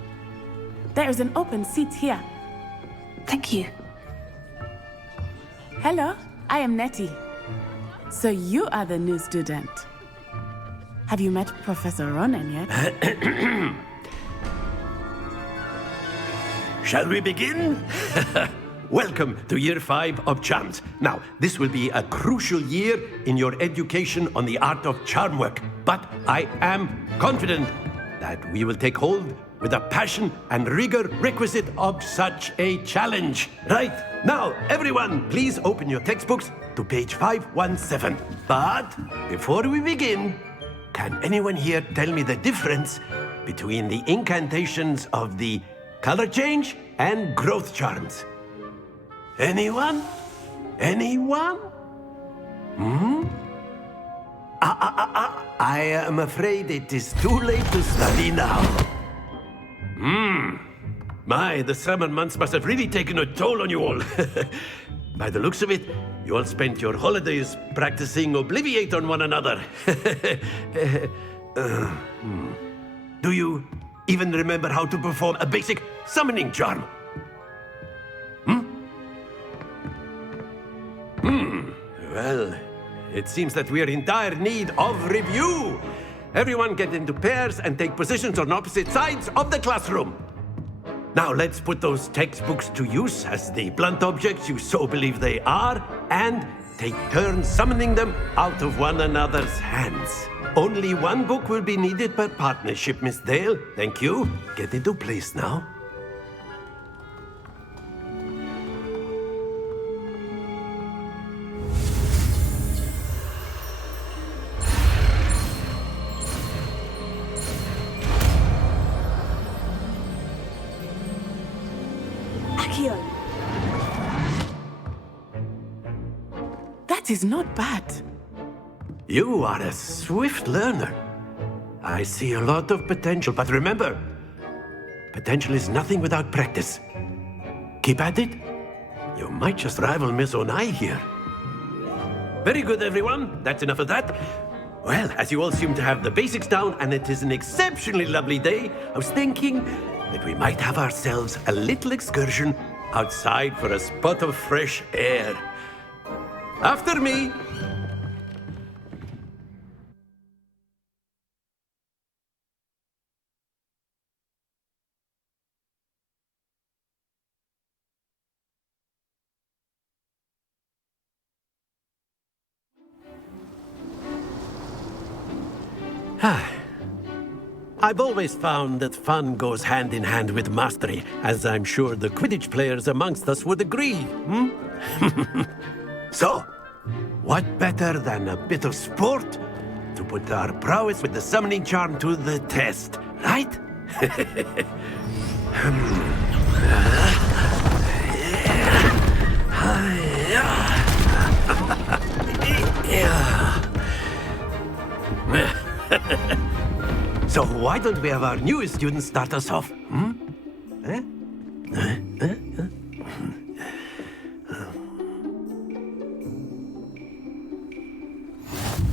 There is an open seat here. Thank you. Hello, I am Nettie. So you are the new student. Have you met Professor Ronan yet? Shall we begin? Welcome to Year 5 of Charms. Now, this will be a crucial year in your education on the art of charm work. But I am confident that we will take hold with the passion and rigor requisite of such a challenge. Right, now, everyone, please open your textbooks to page 517. But before we begin, can anyone here tell me the difference between the incantations of the color change and growth charms? Anyone? Anyone? I am afraid it is too late to study now. My, the summer months must have really taken a toll on you all. By the looks of it, you all spent your holidays practicing Obliviate on one another. Do you even remember how to perform a basic summoning charm? Well, it seems that we are in dire need of review. Everyone get into pairs and take positions on opposite sides of the classroom. Now let's put those textbooks to use as the blunt objects you so believe they are, and take turns summoning them out of one another's hands. Only one book will be needed per partnership, Miss Dale. Thank you. Get into place now. That is not bad. You are a swift learner. I see a lot of potential, but remember, potential is nothing without practice. Keep at it. You might just rival Miss Onai here. Very good, everyone. That's enough of that. Well, as you all seem to have the basics down, and it is an exceptionally lovely day, I was thinking that we might have ourselves a little excursion outside for a spot of fresh air. After me. I've always found that fun goes hand in hand with mastery, as I'm sure the Quidditch players amongst us would agree. So, what better than a bit of sport to put our prowess with the summoning charm to the test, right? So why don't we have our newest student start us off?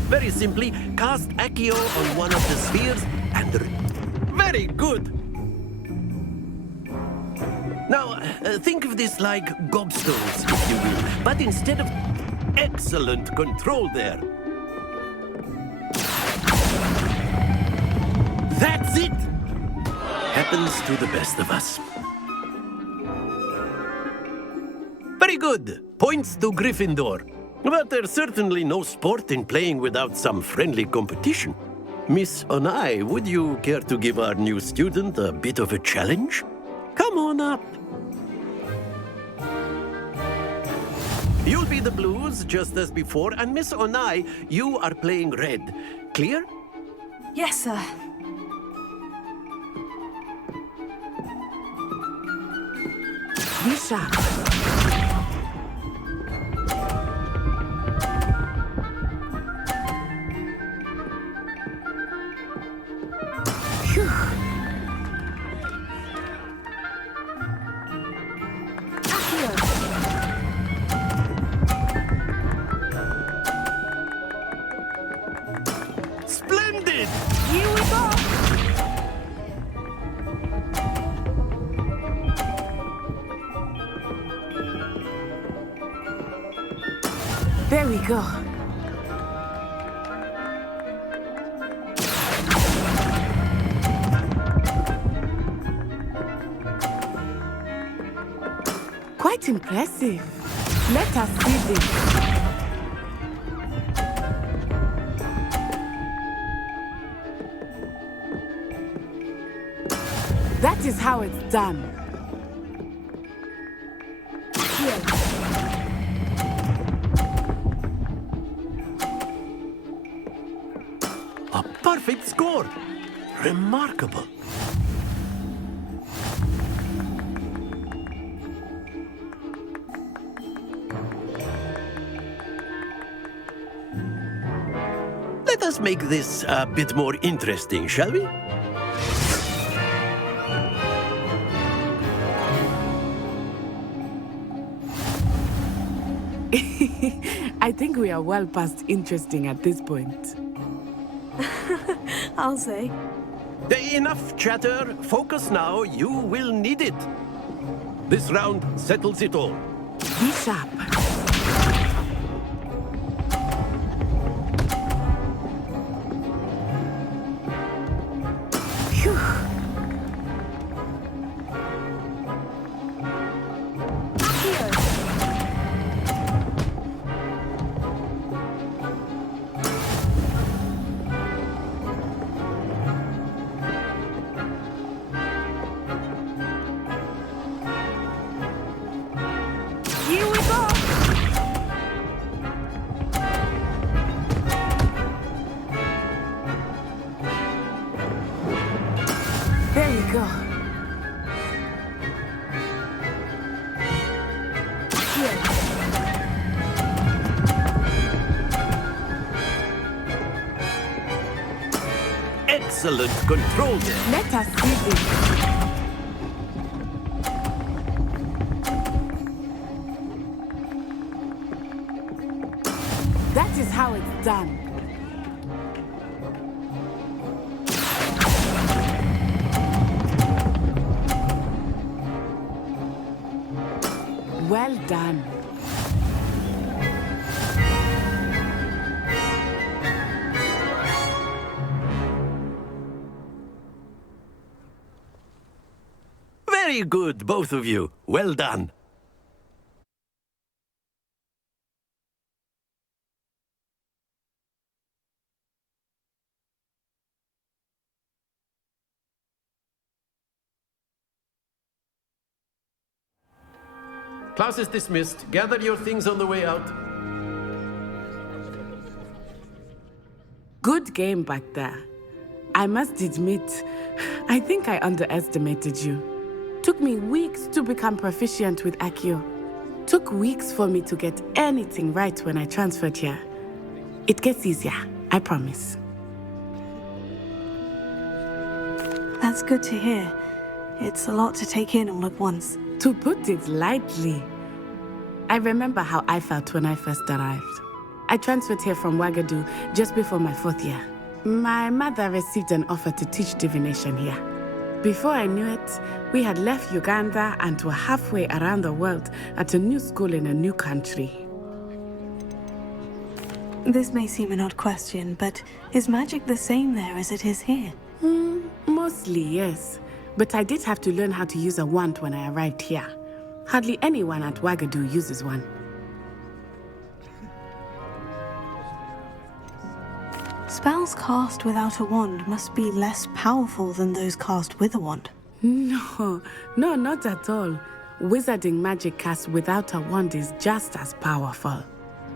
Very simply, cast Accio on one of the spheres and... Very good! Now, think of this like gobstones, if you will, but instead of... Excellent control there. That's it! Happens to the best of us. Very good. Points to Gryffindor. But there's certainly no sport in playing without some friendly competition. Miss Onai, would you care to give our new student a bit of a challenge? Come on up. You'll be the blues, just as before, and Miss Onai, you are playing red. Clear? Yes, sir. Be sharp. There we go. Quite impressive. Let us see this. That is how it's done. Here. A perfect score! Remarkable. Let us make this a bit more interesting, shall we? I think we are well past interesting at this point. I'll say. Enough chatter. Focus now. You will need it. This round settles it all. Be sharp. Phew. Here we go! There you go. Here. Excellent control there. Let us see this. That is how it's done. Well done. Very good, both of you. Well done. Class is dismissed. Gather your things on the way out. Good game back there. I must admit, I think I underestimated you. Took me weeks to become proficient with Accio. Took weeks for me to get anything right when I transferred here. It gets easier, I promise. That's good to hear. It's a lot to take in all at once. To put it lightly, I remember how I felt when I first arrived. I transferred here from Ouagadougou just before my 4th year. My mother received an offer to teach divination here. Before I knew it, we had left Uganda and were halfway around the world at a new school in a new country. This may seem an odd question, but is magic the same there as it is here? Mostly, yes. But I did have to learn how to use a wand when I arrived here. Hardly anyone at Ouagadougou uses one. Spells cast without a wand must be less powerful than those cast with a wand. No, not at all. Wizarding magic cast without a wand is just as powerful.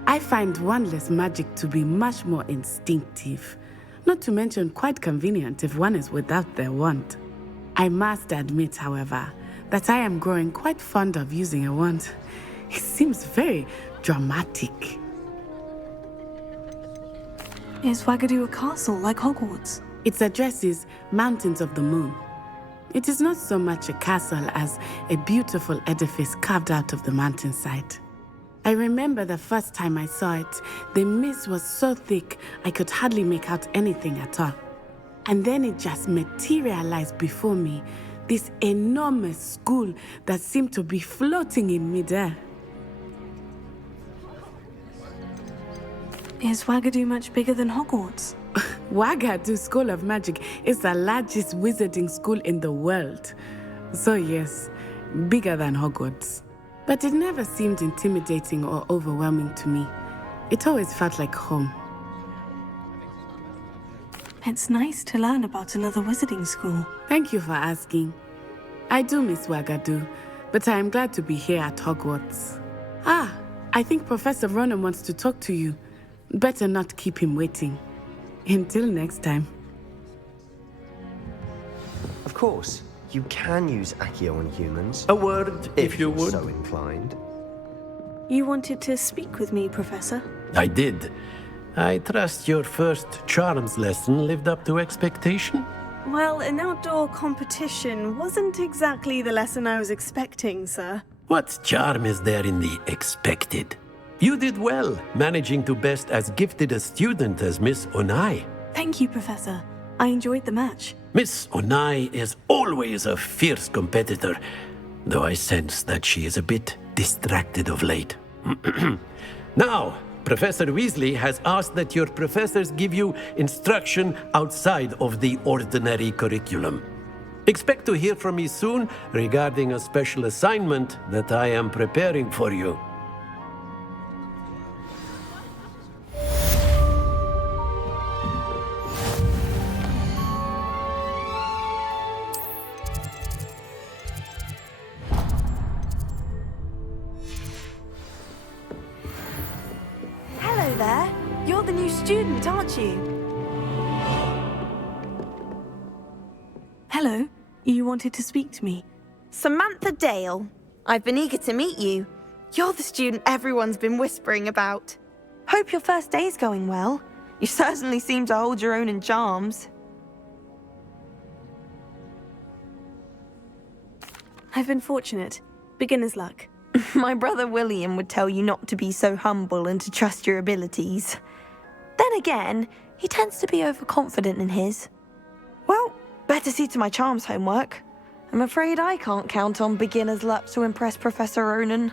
I find wandless magic to be much more instinctive. Not to mention quite convenient if one is without their wand. I must admit, however, that I am growing quite fond of using a wand. It seems very dramatic. Is Ouagadougou a castle like Hogwarts? Its address is Mountains of the Moon. It is not so much a castle as a beautiful edifice carved out of the mountainside. I remember the first time I saw it, the mist was so thick I could hardly make out anything at all. And then it just materialized before me, this enormous school that seemed to be floating in midair. Is Wagadu much bigger than Hogwarts? Wagadu School of Magic is the largest wizarding school in the world. So yes, bigger than Hogwarts. But it never seemed intimidating or overwhelming to me. It always felt like home. It's nice to learn about another wizarding school. Thank you for asking. I do miss Wagadu, but I am glad to be here at Hogwarts. Ah, I think Professor Ronan wants to talk to you. Better not keep him waiting. Until next time. Of course, you can use Accio on humans. A word, if you would. So inclined. You wanted to speak with me, Professor? I did. I trust your first charms lesson lived up to expectation? Well, an outdoor competition wasn't exactly the lesson I was expecting, sir. What charm is there in the expected? You did well, managing to best as gifted a student as Miss Onai. Thank you, Professor. I enjoyed the match. Miss Onai is always a fierce competitor, though I sense that she is a bit distracted of late. Now, Professor Weasley has asked that your professors give you instruction outside of the ordinary curriculum. Expect to hear from me soon regarding a special assignment that I am preparing for you. Hello there. You're the new student, aren't you? Hello. You wanted to speak to me? Samantha Dale. I've been eager to meet you. You're the student everyone's been whispering about. Hope your first day's going well. You certainly seem to hold your own in charms. I've been fortunate. Beginner's luck. My brother William would tell you not to be so humble and to trust your abilities. Then again, he tends to be overconfident in his. Well, better see to my charms homework. I'm afraid I can't count on beginner's luck to impress Professor Ronan.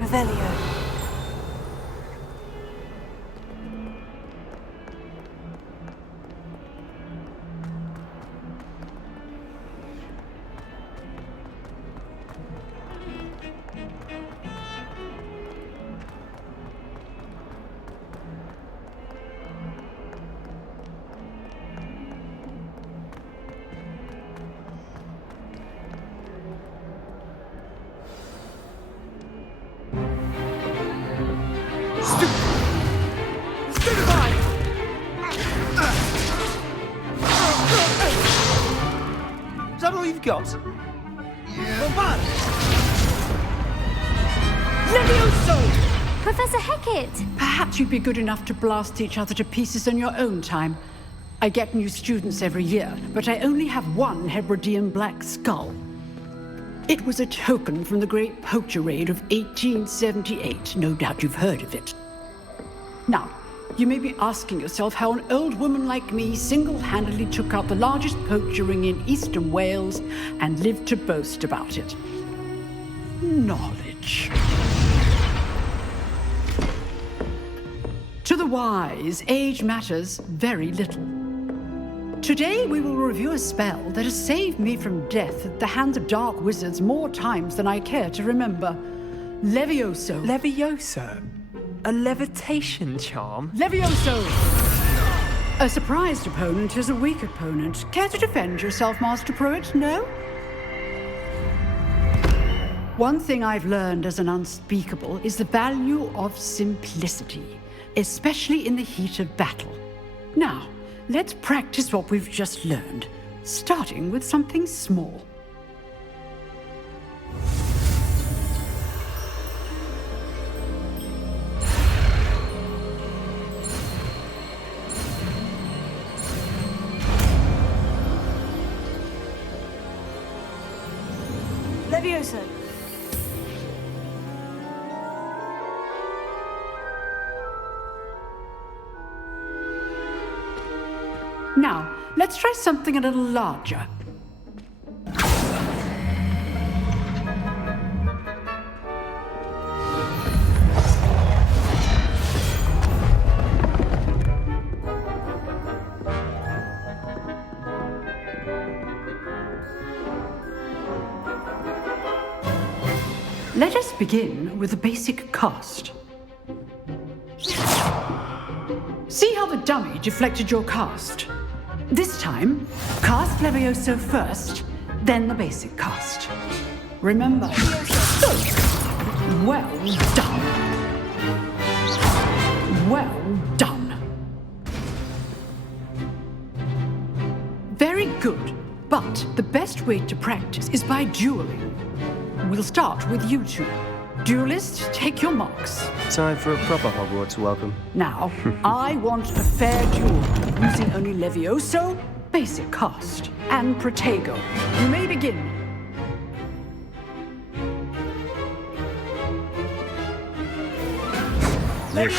Revelio. Is that all you've got? Levioso! Professor Hecat! Perhaps you'd be good enough to blast each other to pieces in your own time. I get new students every year, but I only have one Hebridean black skull. It was a token from the Great Poacher Raid of 1878. No doubt you've heard of it. Now, you may be asking yourself how an old woman like me single-handedly took out the largest poacher ring in eastern Wales and lived to boast about it. Knowledge. To the wise, age matters very little. Today we will review a spell that has saved me from death at the hands of dark wizards more times than I care to remember. Levioso. Levioso? A levitation charm? Levioso! A surprised opponent is a weak opponent. Care to defend yourself, Master Pruitt? No? One thing I've learned as an unspeakable is the value of simplicity, especially in the heat of battle. Now, let's practice what we've just learned, starting with something small. Levioso! Now, let's try something a little larger. Let us begin with the basic cast. See how the dummy deflected your cast? This time, cast Levioso first, then the basic cast. Remember. Well done. Well done. Very good, but the best way to practice is by dueling. We'll start with you two. Duelists, take your marks. Time for a proper Hogwarts welcome. Now, I want a fair duel, using only Levioso, basic cast, and Protego. You may begin. This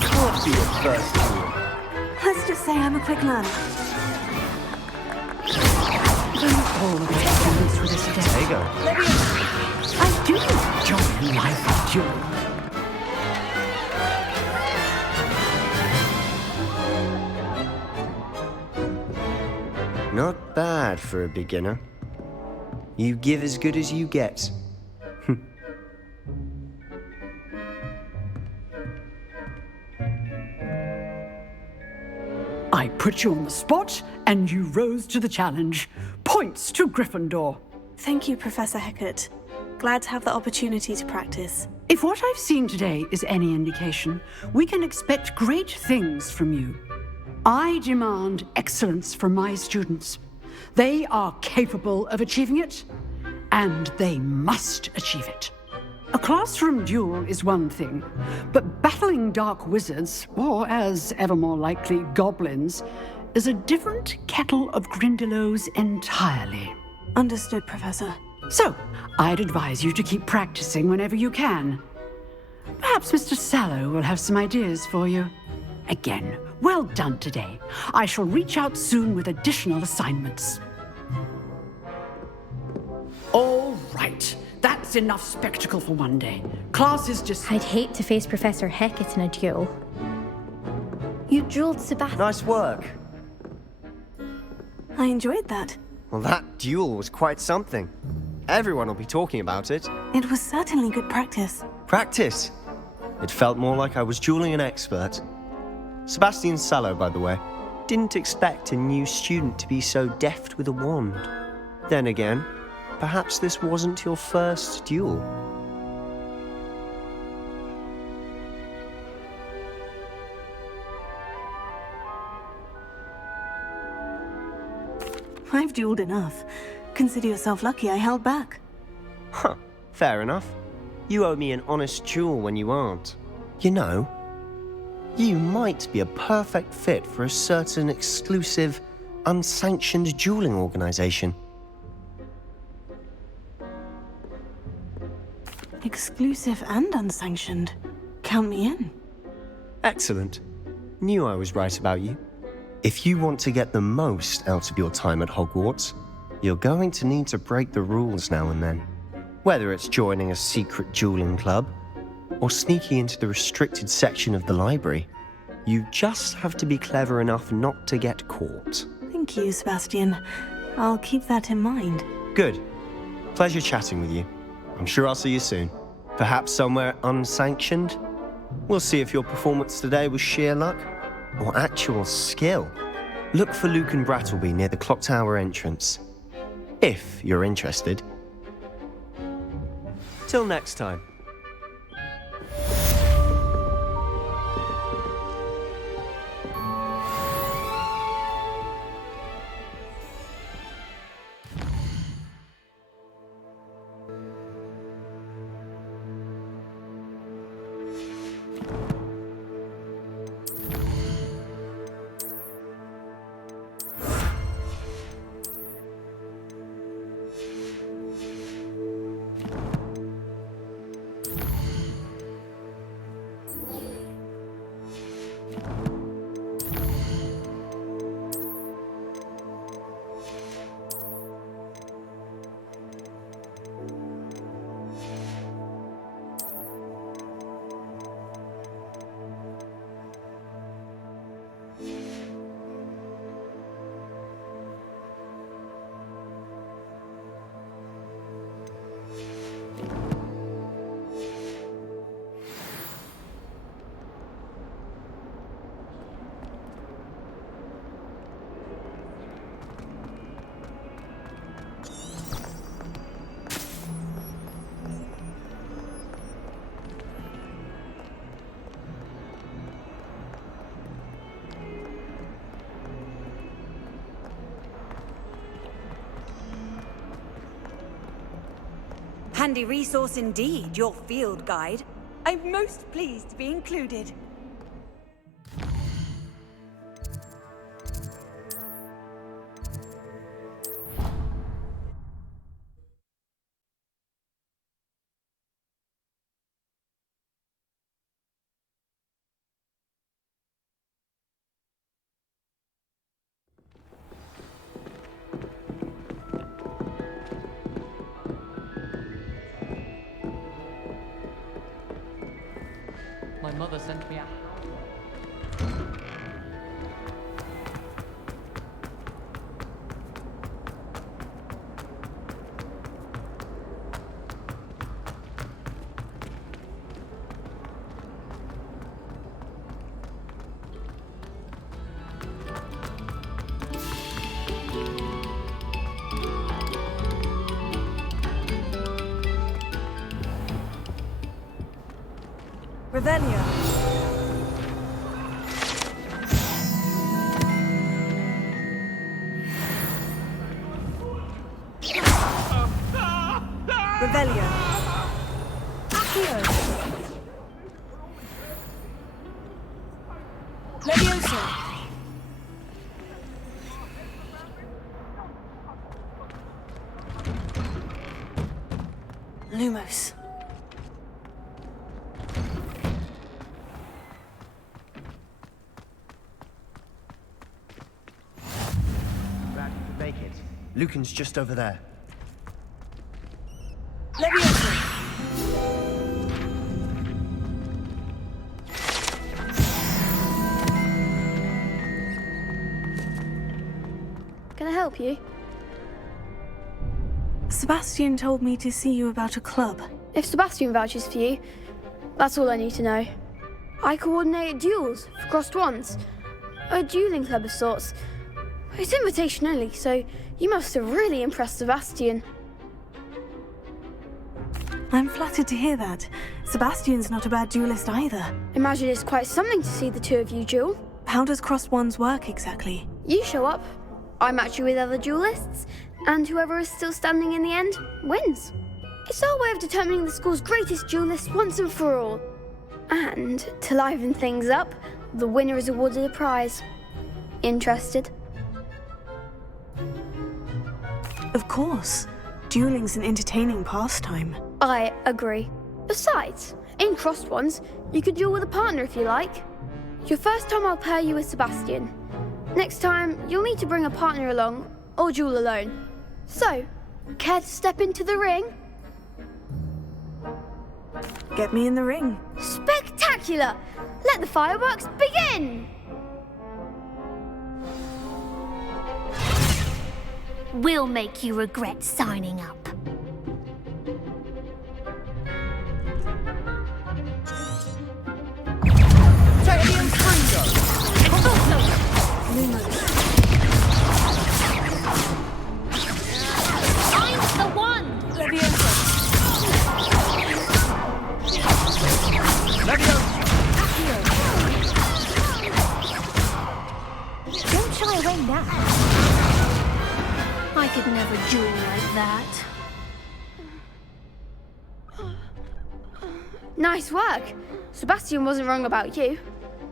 can't be your first duel. Let's just say I'm a quick learner. All of my students for this day. There you go. I do enjoy life of duel. Not bad for a beginner. You give as good as you get. I put you on the spot, and you rose to the challenge. Points to Gryffindor. Thank you, Professor Hecat. Glad to have the opportunity to practice. If what I've seen today is any indication, we can expect great things from you. I demand excellence from my students. They are capable of achieving it, and they must achieve it. A classroom duel is one thing, but battling dark wizards, or as ever more likely, goblins, is a different kettle of Grindylows entirely. Understood, Professor. So, I'd advise you to keep practicing whenever you can. Perhaps Mr. Sallow will have some ideas for you. Again, well done today. I shall reach out soon with additional assignments. All right. That's enough spectacle for one day. Class is just... I'd hate to face Professor Hecat in a duel. You dueled Sebastian. Nice work. I enjoyed that. Well, that duel was quite something. Everyone will be talking about it. It was certainly good practice. Practice? It felt more like I was dueling an expert. Sebastian Sallow, by the way, didn't expect a new student to be so deft with a wand. Then again, perhaps this wasn't your first duel. I've dueled enough. Consider yourself lucky I held back. Huh, fair enough. You owe me an honest duel when you aren't. You know, you might be a perfect fit for a certain exclusive, unsanctioned dueling organization. Exclusive and unsanctioned. Count me in. Excellent. Knew I was right about you. If you want to get the most out of your time at Hogwarts, you're going to need to break the rules now and then. Whether it's joining a secret dueling club, or sneaking into the restricted section of the library, you just have to be clever enough not to get caught. Thank you, Sebastian. I'll keep that in mind. Good. Pleasure chatting with you. I'm sure I'll see you soon. Perhaps somewhere unsanctioned? We'll see if your performance today was sheer luck or actual skill. Look for Luke and Brattleby near the clock tower entrance, if you're interested. Till next time. Handy resource indeed, your field guide. I'm most pleased to be included. My mother sent me a... Revelio. Revelio. Accio. Levioso. Lumos. Glad you could make it. Lucan's just over there. Levioso. Can I help you? Sebastian told me to see you about a club. If Sebastian vouches for you, that's all I need to know. I coordinate duels for crossed wands. A dueling club of sorts. It's invitation only, so you must have really impressed Sebastian. I'm flattered to hear that. Sebastian's not a bad duelist either. Imagine it's quite something to see the two of you duel. How does crossed wands work exactly? You show up, I match you with other duelists, and whoever is still standing in the end wins. It's our way of determining the school's greatest duelist once and for all. And to liven things up, the winner is awarded a prize. Interested? Of course. Dueling's an entertaining pastime. I agree. Besides, in crossed ones, you could duel with a partner if you like. Your first time I'll pair you with Sebastian. Next time, you'll need to bring a partner along, or duel alone. So, care to step into the ring? Get me in the ring. Spectacular! Let the fireworks begin! We'll make you regret signing up. Find the one! Levioso. Don't shy away now. I could never duel like that. Nice work. Sebastian wasn't wrong about you.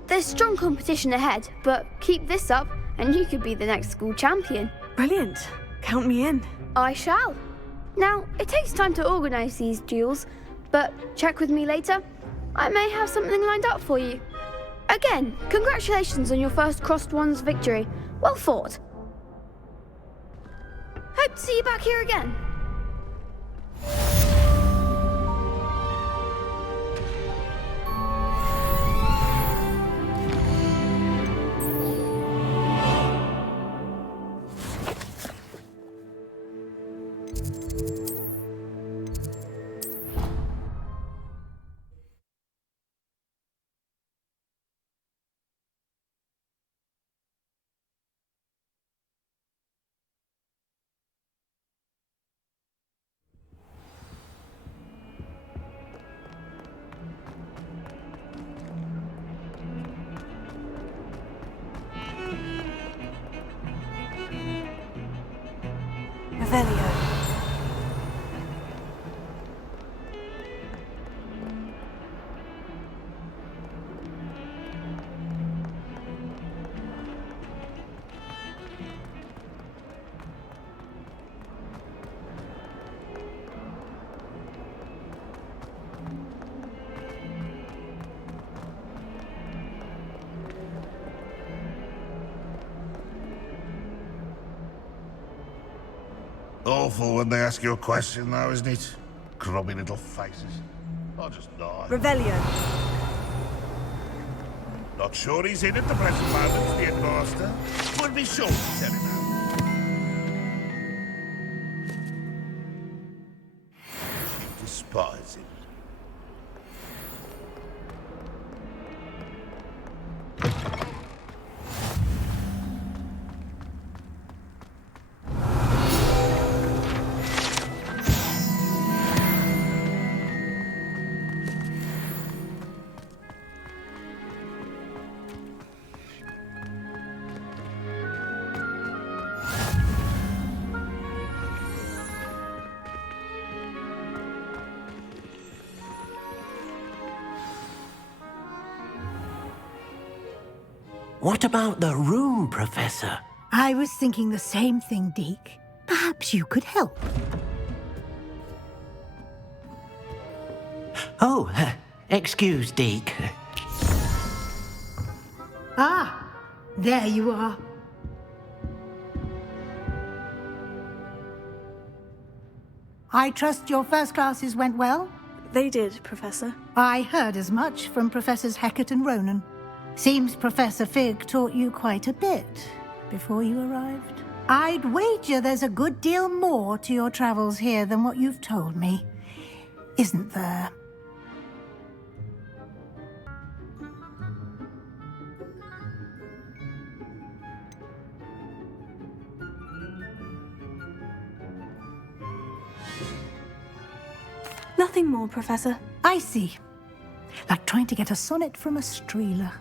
There's strong competition ahead, but keep this up and you could be the next school champion. Brilliant. Count me in. I shall. Now, it takes time to organise these duels, but check with me later. I may have something lined up for you. Again, congratulations on your first crossed wands victory. Well fought. Hope to see you back here again. Revelio. Awful when they ask you a question, though, isn't it? Grubby little faces. I'll just die. Revelio. Not sure he's in at the present moment, the headmaster. Would be sure to tell him that. Despise him. What about the room, Professor? I was thinking the same thing, Deke. Perhaps you could help. Oh, excuse, Deke. Ah, there you are. I trust your first classes went well? They did, Professor. I heard as much from Professors Hecat and Ronan. Seems Professor Fig taught you quite a bit before you arrived. I'd wager there's a good deal more to your travels here than what you've told me, isn't there? Nothing more, Professor. I see. Like trying to get a sonnet from a streeler.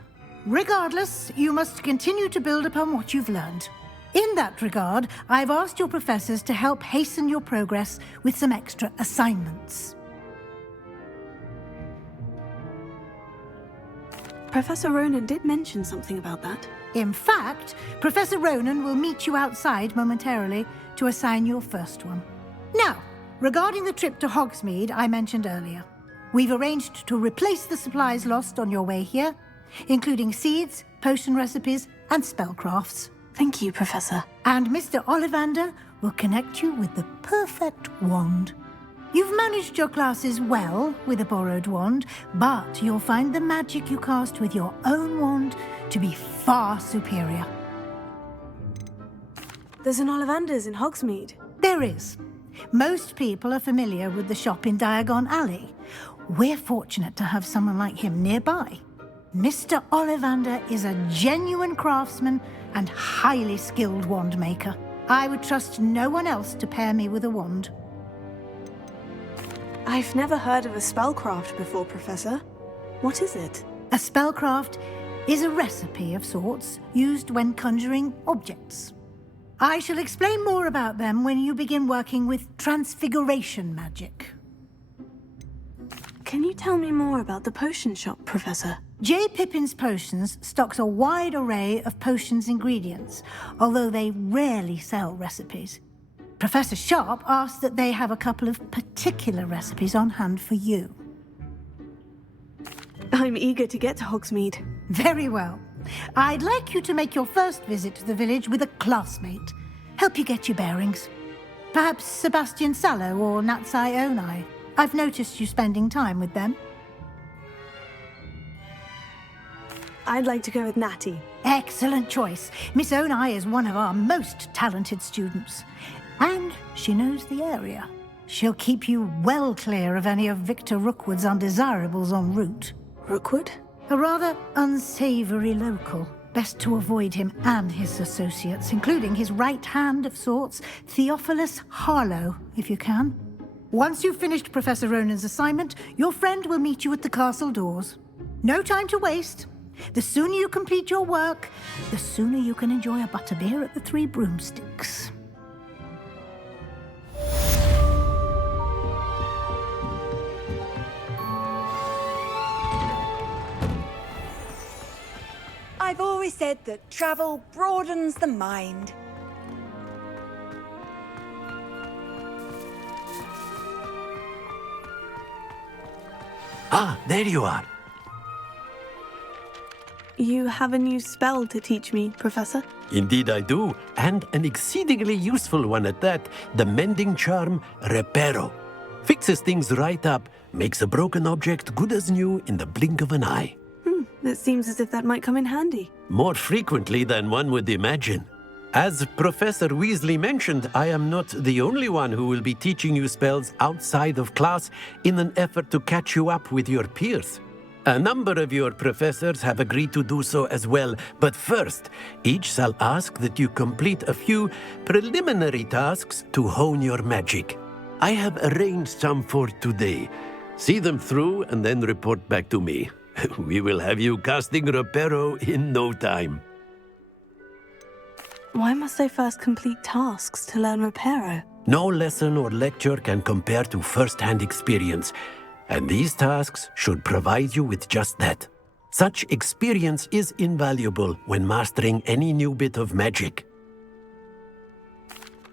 Regardless, you must continue to build upon what you've learned. In that regard, I've asked your professors to help hasten your progress with some extra assignments. Professor Ronan did mention something about that. In fact, Professor Ronan will meet you outside momentarily to assign your first one. Now, regarding the trip to Hogsmeade I mentioned earlier, we've arranged to replace the supplies lost on your way here, including seeds, potion recipes, and spellcrafts. Thank you, Professor. And Mr. Ollivander will connect you with the perfect wand. You've managed your classes well with a borrowed wand, but you'll find the magic you cast with your own wand to be far superior. There's an Ollivander's in Hogsmeade. There is. Most people are familiar with the shop in Diagon Alley. We're fortunate to have someone like him nearby. Mr. Ollivander is a genuine craftsman and highly skilled wand maker. I would trust no one else to pair me with a wand. I've never heard of a spellcraft before, Professor. What is it? A spellcraft is a recipe of sorts used when conjuring objects. I shall explain more about them when you begin working with transfiguration magic. Can you tell me more about the potion shop, Professor? J. Pippin's Potions stocks a wide array of potions ingredients, although they rarely sell recipes. Professor Sharp asked that they have a couple of particular recipes on hand for you. I'm eager to get to Hogsmeade. Very well. I'd like you to make your first visit to the village with a classmate. Help you get your bearings. Perhaps Sebastian Sallow or Natsai Onai. I've noticed you spending time with them. I'd like to go with Natty. Excellent choice. Miss Onai is one of our most talented students. And she knows the area. She'll keep you well clear of any of Victor Rookwood's undesirables en route. Rookwood? A rather unsavory local. Best to avoid him and his associates, including his right hand of sorts, Theophilus Harlow, if you can. Once you've finished Professor Ronan's assignment, your friend will meet you at the castle doors. No time to waste. The sooner you complete your work, the sooner you can enjoy a butterbeer at the Three Broomsticks. I've always said that travel broadens the mind. Ah, there you are. You have a new spell to teach me, Professor? Indeed I do, and an exceedingly useful one at that. The mending charm, Reparo. Fixes things right up, makes a broken object good as new in the blink of an eye. It seems as if that might come in handy. More frequently than one would imagine. As Professor Weasley mentioned, I am not the only one who will be teaching you spells outside of class in an effort to catch you up with your peers. A number of your professors have agreed to do so as well, but first, each shall ask that you complete a few preliminary tasks to hone your magic. I have arranged some for today. See them through and then report back to me. We will have you casting Reparo in no time. Why must I first complete tasks to learn Reparo? No lesson or lecture can compare to first-hand experience, and these tasks should provide you with just that. Such experience is invaluable when mastering any new bit of magic.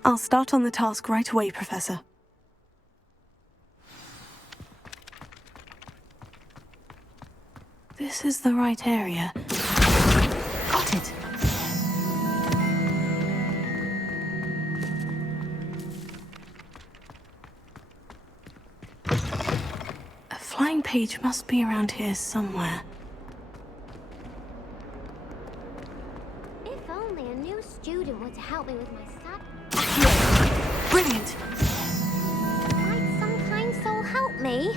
I'll start on the task right away, Professor. This is the right area. Got it. A flying page must be around here somewhere. If only a new student were to help me with my stat. Brilliant! Might some kind soul help me?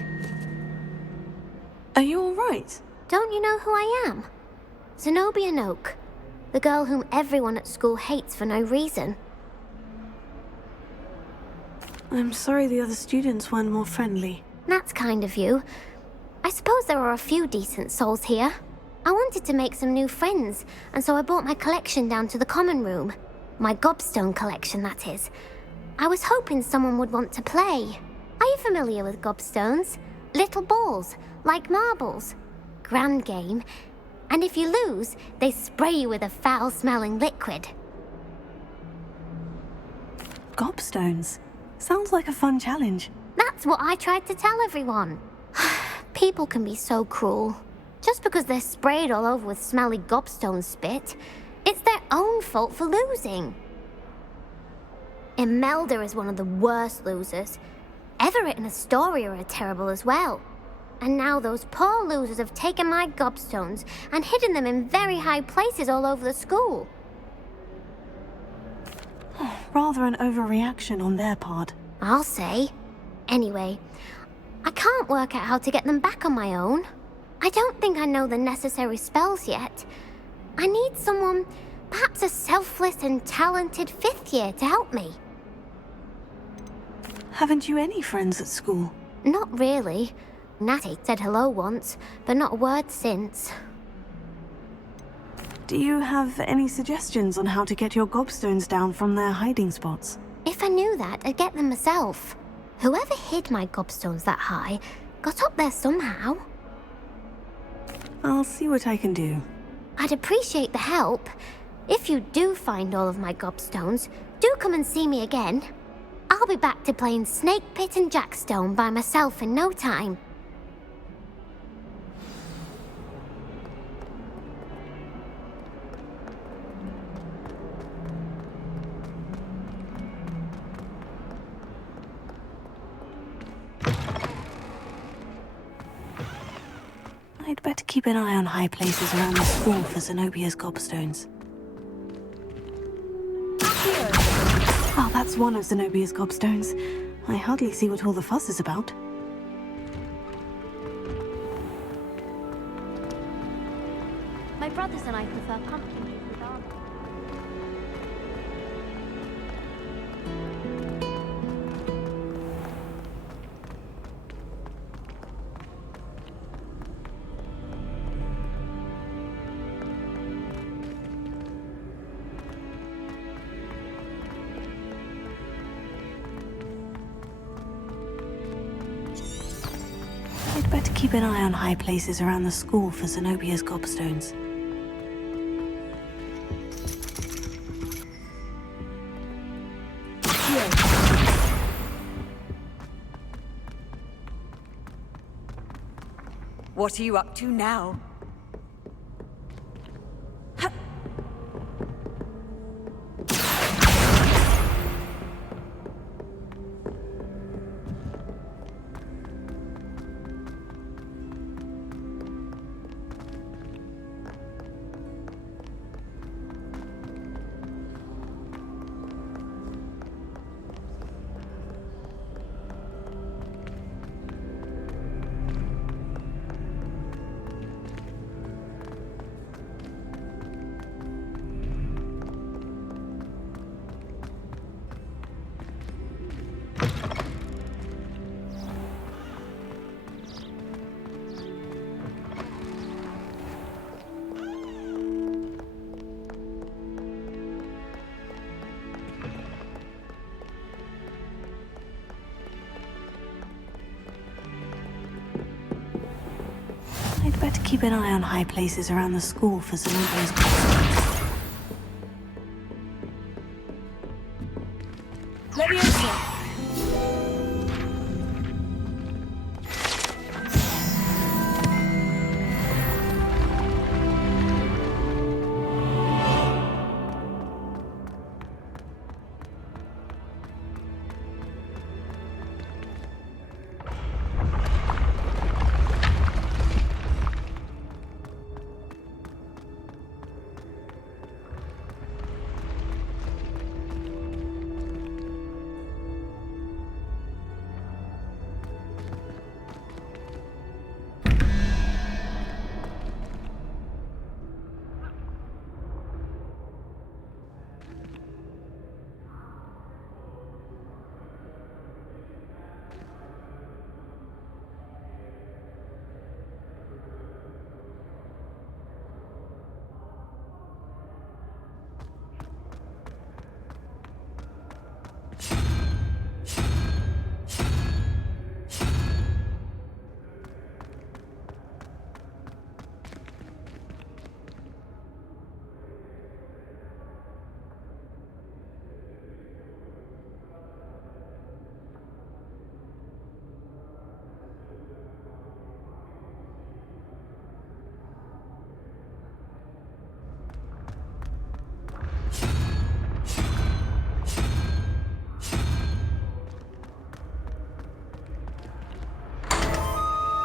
Are you all right? Don't you know who I am? Zenobia Noak, the girl whom everyone at school hates for no reason. I'm sorry the other students weren't more friendly. That's kind of you. I suppose there are a few decent souls here. I wanted to make some new friends, and so I brought my collection down to the common room. My gobstone collection, that is. I was hoping someone would want to play. Are you familiar with gobstones? Little balls, like marbles. Grand game. And if you lose, they spray you with a foul-smelling liquid. Gobstones? Sounds like a fun challenge. That's what I tried to tell everyone. People can be so cruel. Just because they're sprayed all over with smelly gobstone spit, it's their own fault for losing. Imelda is one of the worst losers. Everett and Astoria are terrible as well. And now those poor losers have taken my gobstones and hidden them in very high places all over the school. Rather an overreaction on their part. I'll say. Anyway, I can't work out how to get them back on my own. I don't think I know the necessary spells yet. I need someone, perhaps a selfless and talented 5th year to help me. Haven't you any friends at school? Not really. Natty said hello once, but not a word since. Do you have any suggestions on how to get your gobstones down from their hiding spots? If I knew that, I'd get them myself. Whoever hid my gobstones that high got up there somehow. I'll see what I can do. I'd appreciate the help. If you do find all of my gobstones, do come and see me again. I'll be back to playing Snake Pit and Jackstone by myself in no time. I'd better keep an eye on high places around the school for Zenobia's gobstones. Oh, that's one of Zenobia's gobstones. I hardly see what all the fuss is about. My brothers and I prefer pumpkin cake with almond. I'd better keep an eye on high places around the school for Zenobia's gobstones. What are you up to now? better keep an eye on high places around the school for Zenobia's gobstones. Leviosa!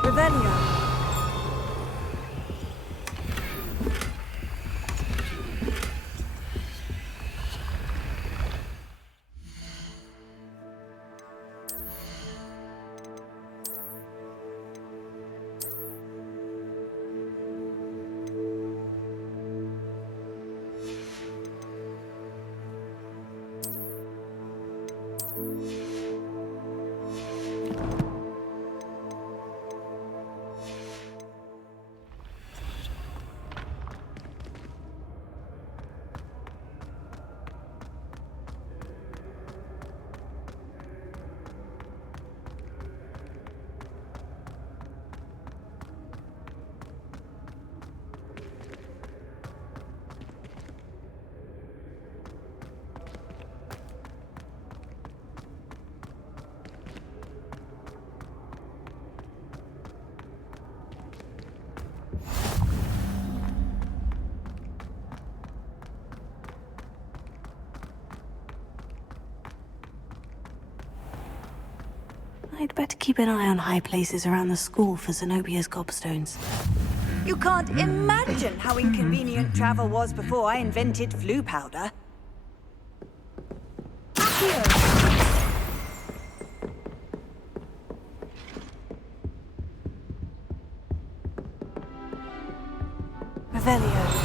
Revelio. I'd better keep an eye on high places around the school for Zenobia's gobstones. You can't imagine how inconvenient travel was before I invented flu powder. Revelio.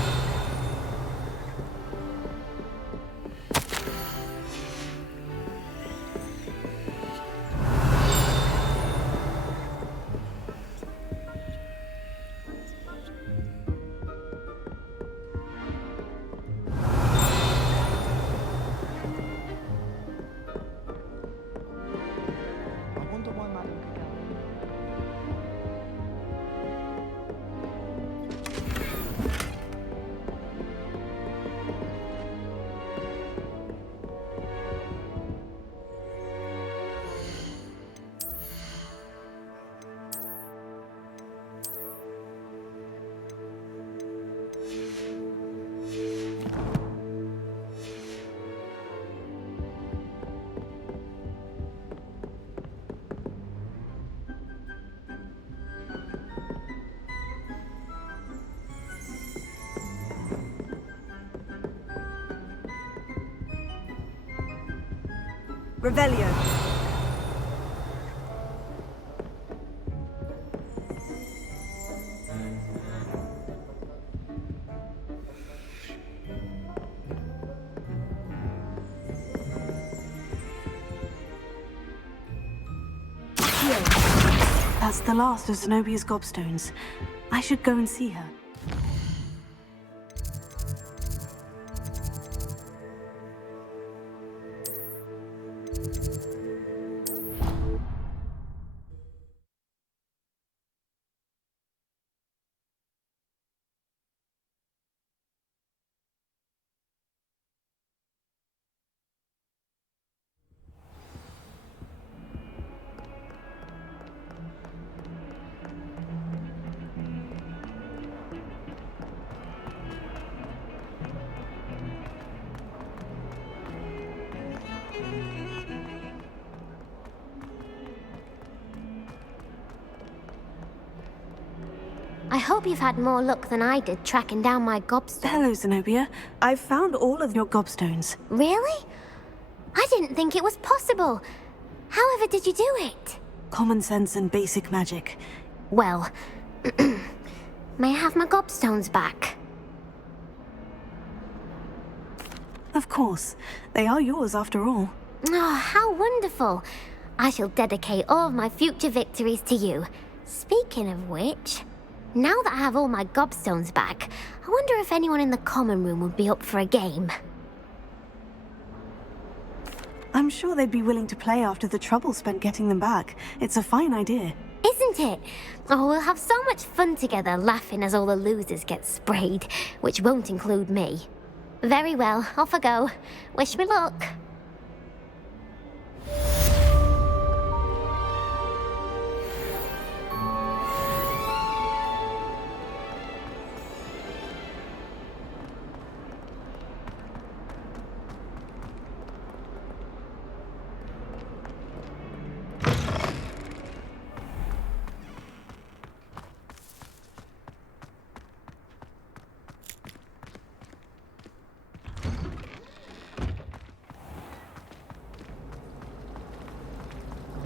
Revelio. That's the last of Zenobia's gobstones. I should go and see her. I hope you've had more luck than I did tracking down my gobstone. Hello, Zenobia. I've found all of your gobstones. Really? I didn't think it was possible. However did you do it? Common sense and basic magic. Well, may I have my gobstones back? Of course. They are yours after all. Oh, how wonderful. I shall dedicate all of my future victories to you. Speaking of which, now that I have all my gobstones back, I wonder if anyone in the common room would be up for a game. I'm sure they'd be willing to play after the trouble spent getting them back. It's a fine idea. Isn't it? Oh, we'll have so much fun together laughing as all the losers get sprayed, which won't include me. Very well, off I go. Wish me luck.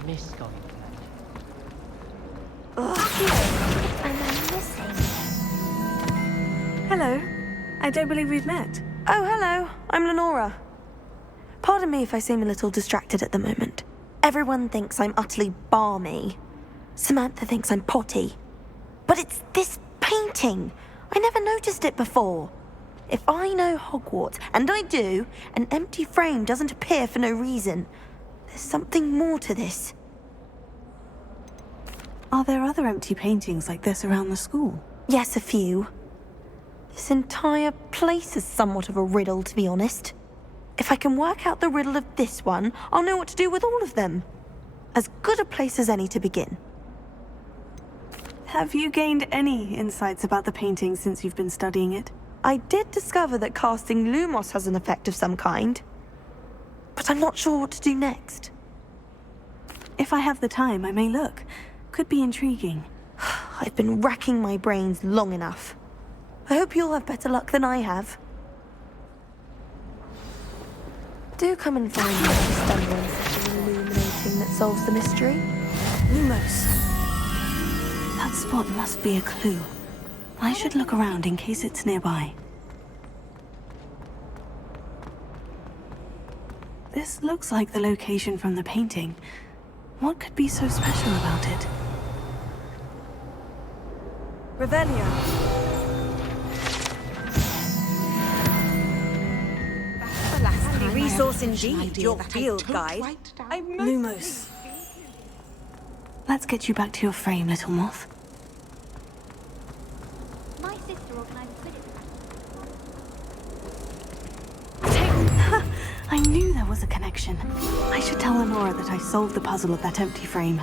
Miss going Hello. I don't believe we've met. Oh, hello. I'm Lenora. Pardon me if I seem a little distracted at the moment. Everyone thinks I'm utterly balmy. Samantha thinks I'm potty. But it's this painting. I never noticed it before. If I know Hogwarts, and I do, an empty frame doesn't appear for no reason. There's something more to this. Are there other empty paintings like this around the school? Yes, a few. This entire place is somewhat of a riddle, to be honest. If I can work out the riddle of this one, I'll know what to do with all of them. As good a place as any to begin. Have you gained any insights about the painting since you've been studying it? I did discover that casting Lumos has an effect of some kind. But I'm not sure what to do next. If I have the time, I may look. Could be intriguing. I've been racking my brains long enough. I hope you'll have better luck than I have. Do come and find me if you stumble on something illuminating that solves the mystery. Lumos. That spot must be a clue. I should look around in case it's nearby. This looks like the location from the painting. What could be so special about it? Revelio. Handy resource indeed, your field guide. Lumos. Let's get you back to your frame, little moth. My sister organized I knew there was a connection. I should tell Lenora that I solved the puzzle of that empty frame.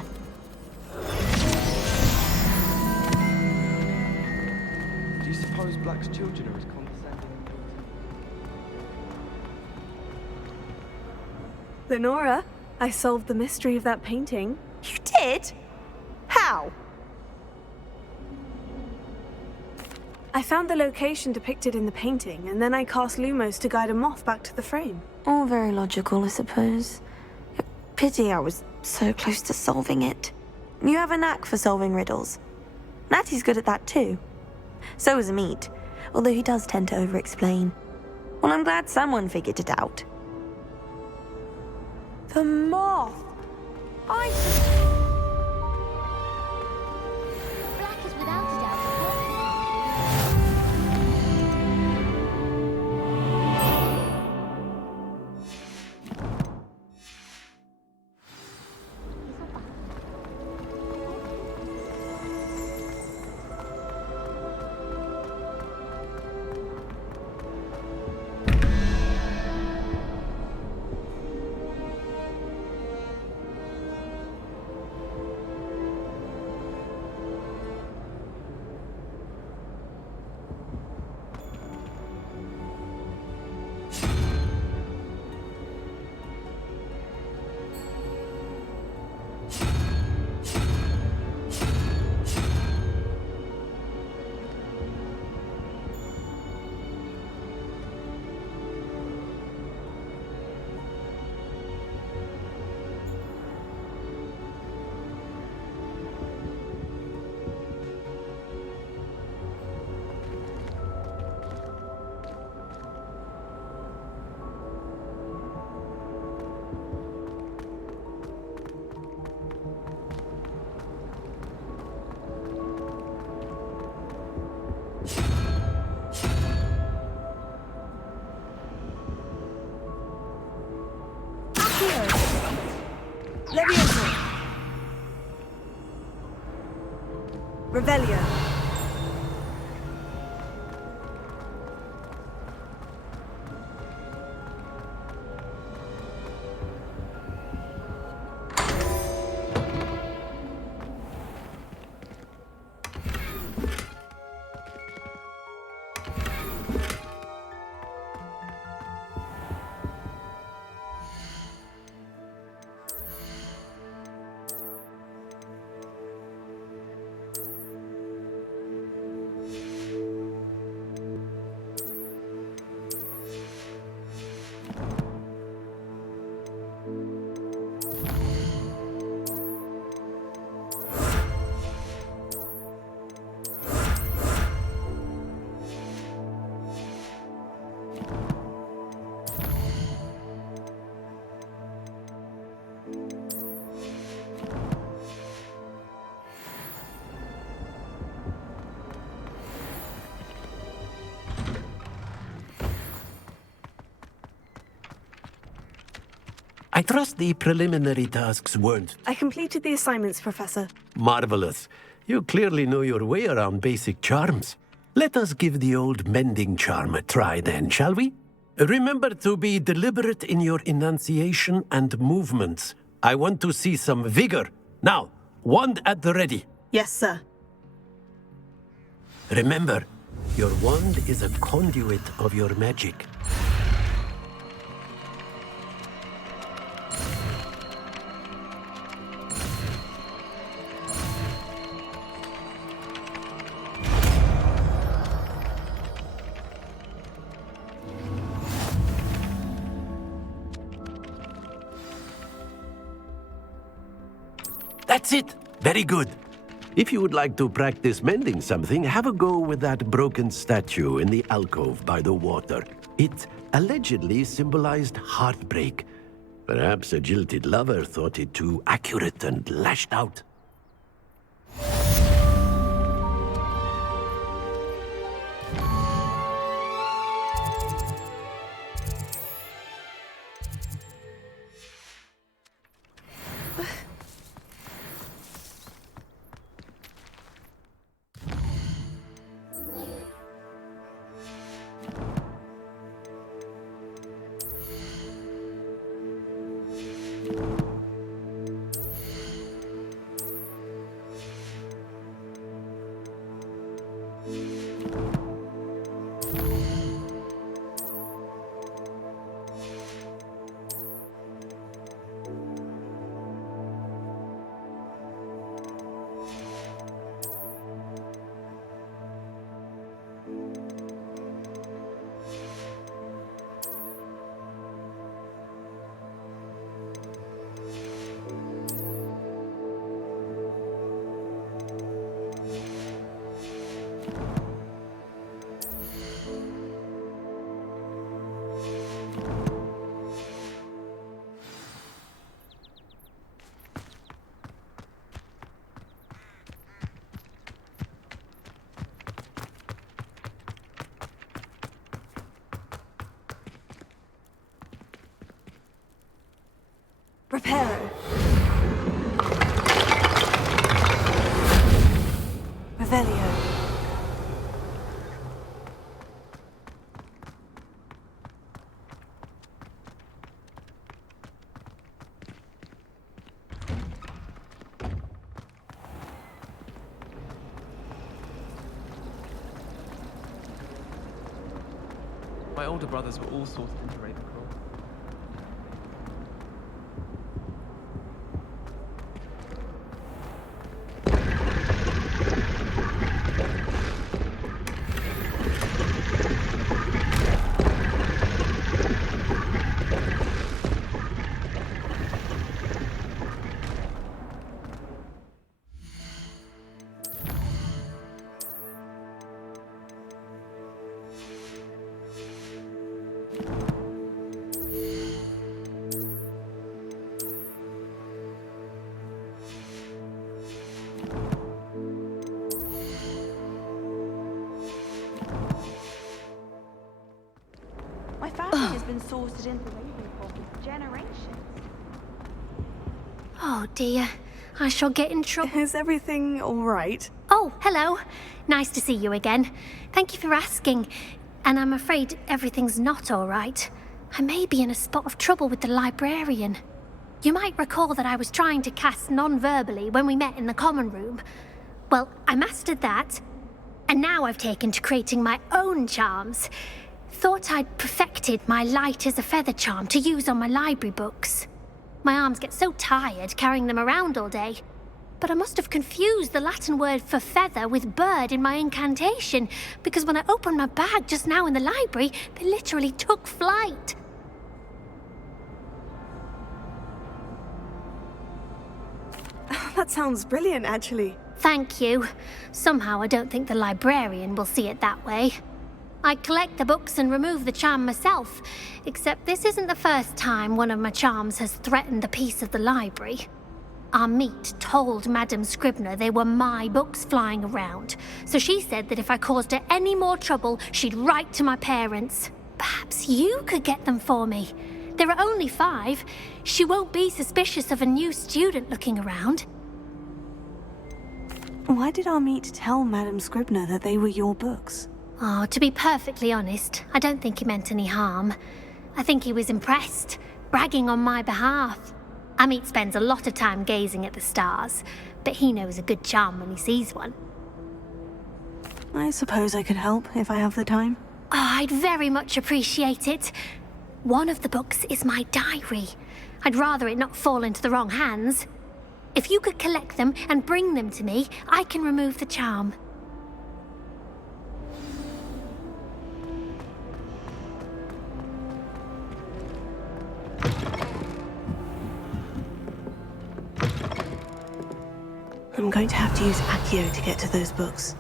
Do you suppose Black's children are as condescending? Lenora, I solved the mystery of that painting. You did? How? I found the location depicted in the painting, and then I cast Lumos to guide a moth back to the frame. All very logical, I suppose. Pity I was so close to solving it. You have a knack for solving riddles. Natty's good at that too. So is Amit, although he does tend to over-explain. Well, I'm glad someone figured it out. The moth! Black is without a doubt. Revelio. I trust the preliminary tasks weren't I completed the assignments, Professor. marvelous. You clearly know your way around basic charms. Let us give the old mending charm a try then, shall we? Remember to be deliberate in your enunciation and movements. I want to see some vigor. Now, wand at the ready. Yes, sir. Remember, your wand is a conduit of your magic. That's it. Very good. If you would like to practice mending something, have a go with that broken statue in the alcove by the water. It allegedly symbolized heartbreak. Perhaps a jilted lover thought it too accurate and lashed out. Reparo. Revelio. My older brothers were all sorted into Ravenclaw. My family has been sorted into Ravenclaw for generations. Oh dear, I shall get in trouble. Is everything all right? Oh, hello. Nice to see you again. Thank you for asking. And I'm afraid everything's not all right. I may be in a spot of trouble with the librarian. You might recall that I was trying to cast non-verbally when we met in the common room. Well, I mastered that, and now I've taken to creating my own charms. Thought I'd perfected my light as a feather charm to use on my library books. My arms get so tired carrying them around all day. But I must have confused the Latin word for feather with bird in my incantation, because when I opened my bag just now in the library, they literally took flight. That sounds brilliant, actually. Thank you. Somehow I don't think the librarian will see it that way. I collect the books and remove the charm myself, except this isn't the first time one of my charms has threatened the peace of the library. Our meet told Madame Scribner they were my books flying around, so she said that if I caused her any more trouble, she'd write to my parents. Perhaps you could get them for me. There are only 5. She won't be suspicious of a new student looking around. Why did our meet tell Madame Scribner that they were your books? Oh, to be perfectly honest, I don't think he meant any harm. I think he was impressed, bragging on my behalf. Amit spends a lot of time gazing at the stars, but he knows a good charm when he sees one. I suppose I could help if I have the time. Oh, I'd very much appreciate it. One of the books is my diary. I'd rather it not fall into the wrong hands. If you could collect them and bring them to me, I can remove the charm. I'm going to have to use Accio to get to those books.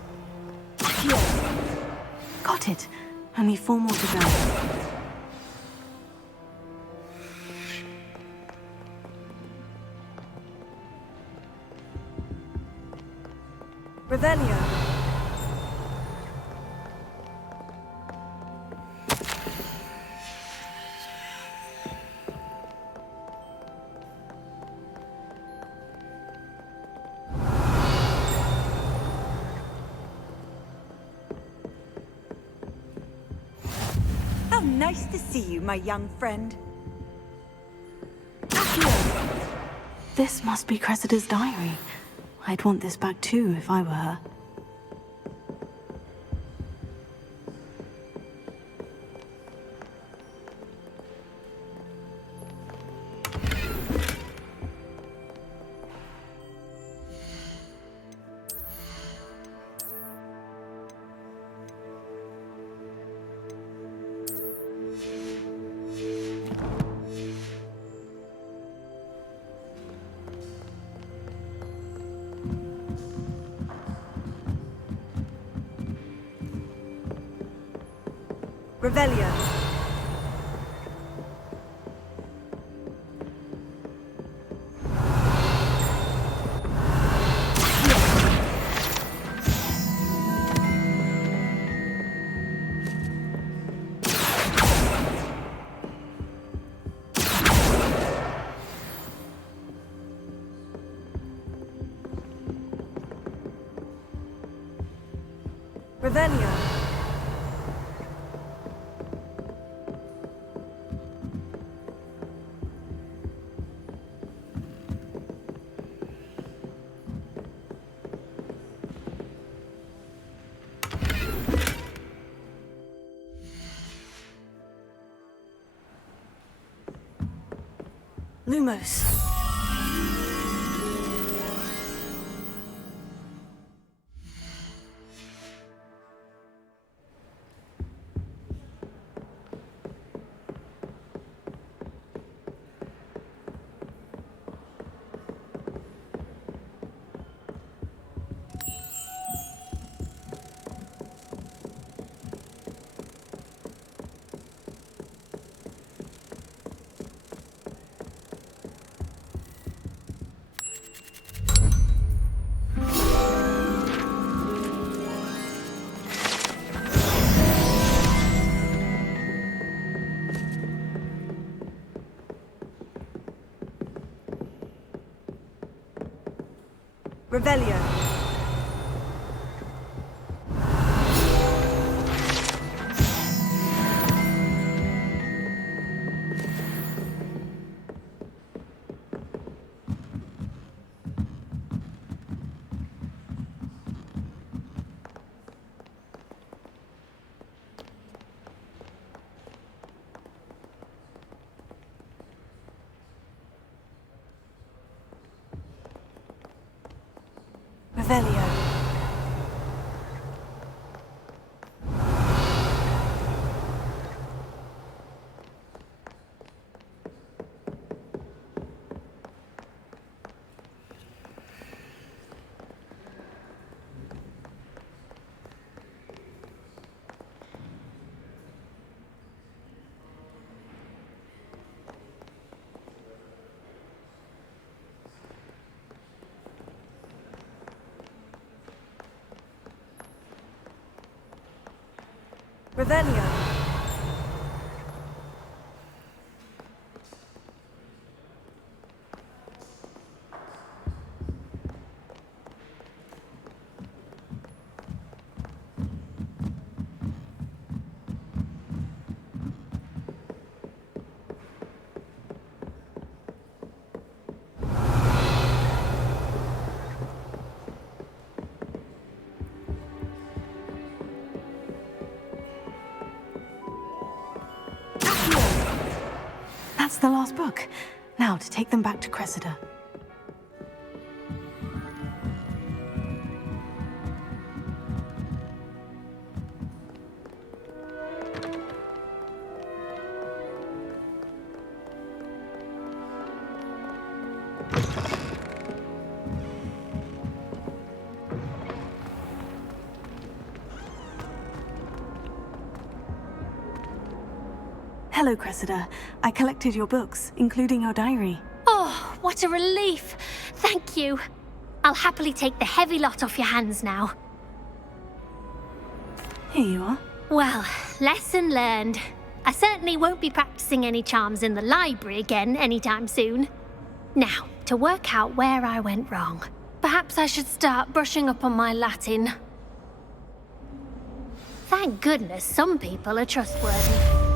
Accio! Got it. Only 4 more to go. Revelio. How nice to see you, my young friend. This must be Cressida's diary. I'd want this back too if I were her. Revelio. Revelio. Lumos. Revelio. Revelio. Revelio. That's the last book. Now to take them back to Cressida. Hello, Cressida. I collected your books, including your diary. Oh, what a relief. Thank you. I'll happily take the heavy lot off your hands now. Here you are. Well, lesson learned. I certainly won't be practicing any charms in the library again anytime soon. Now, to work out where I went wrong. Perhaps I should start brushing up on my Latin. Thank goodness some people are trustworthy.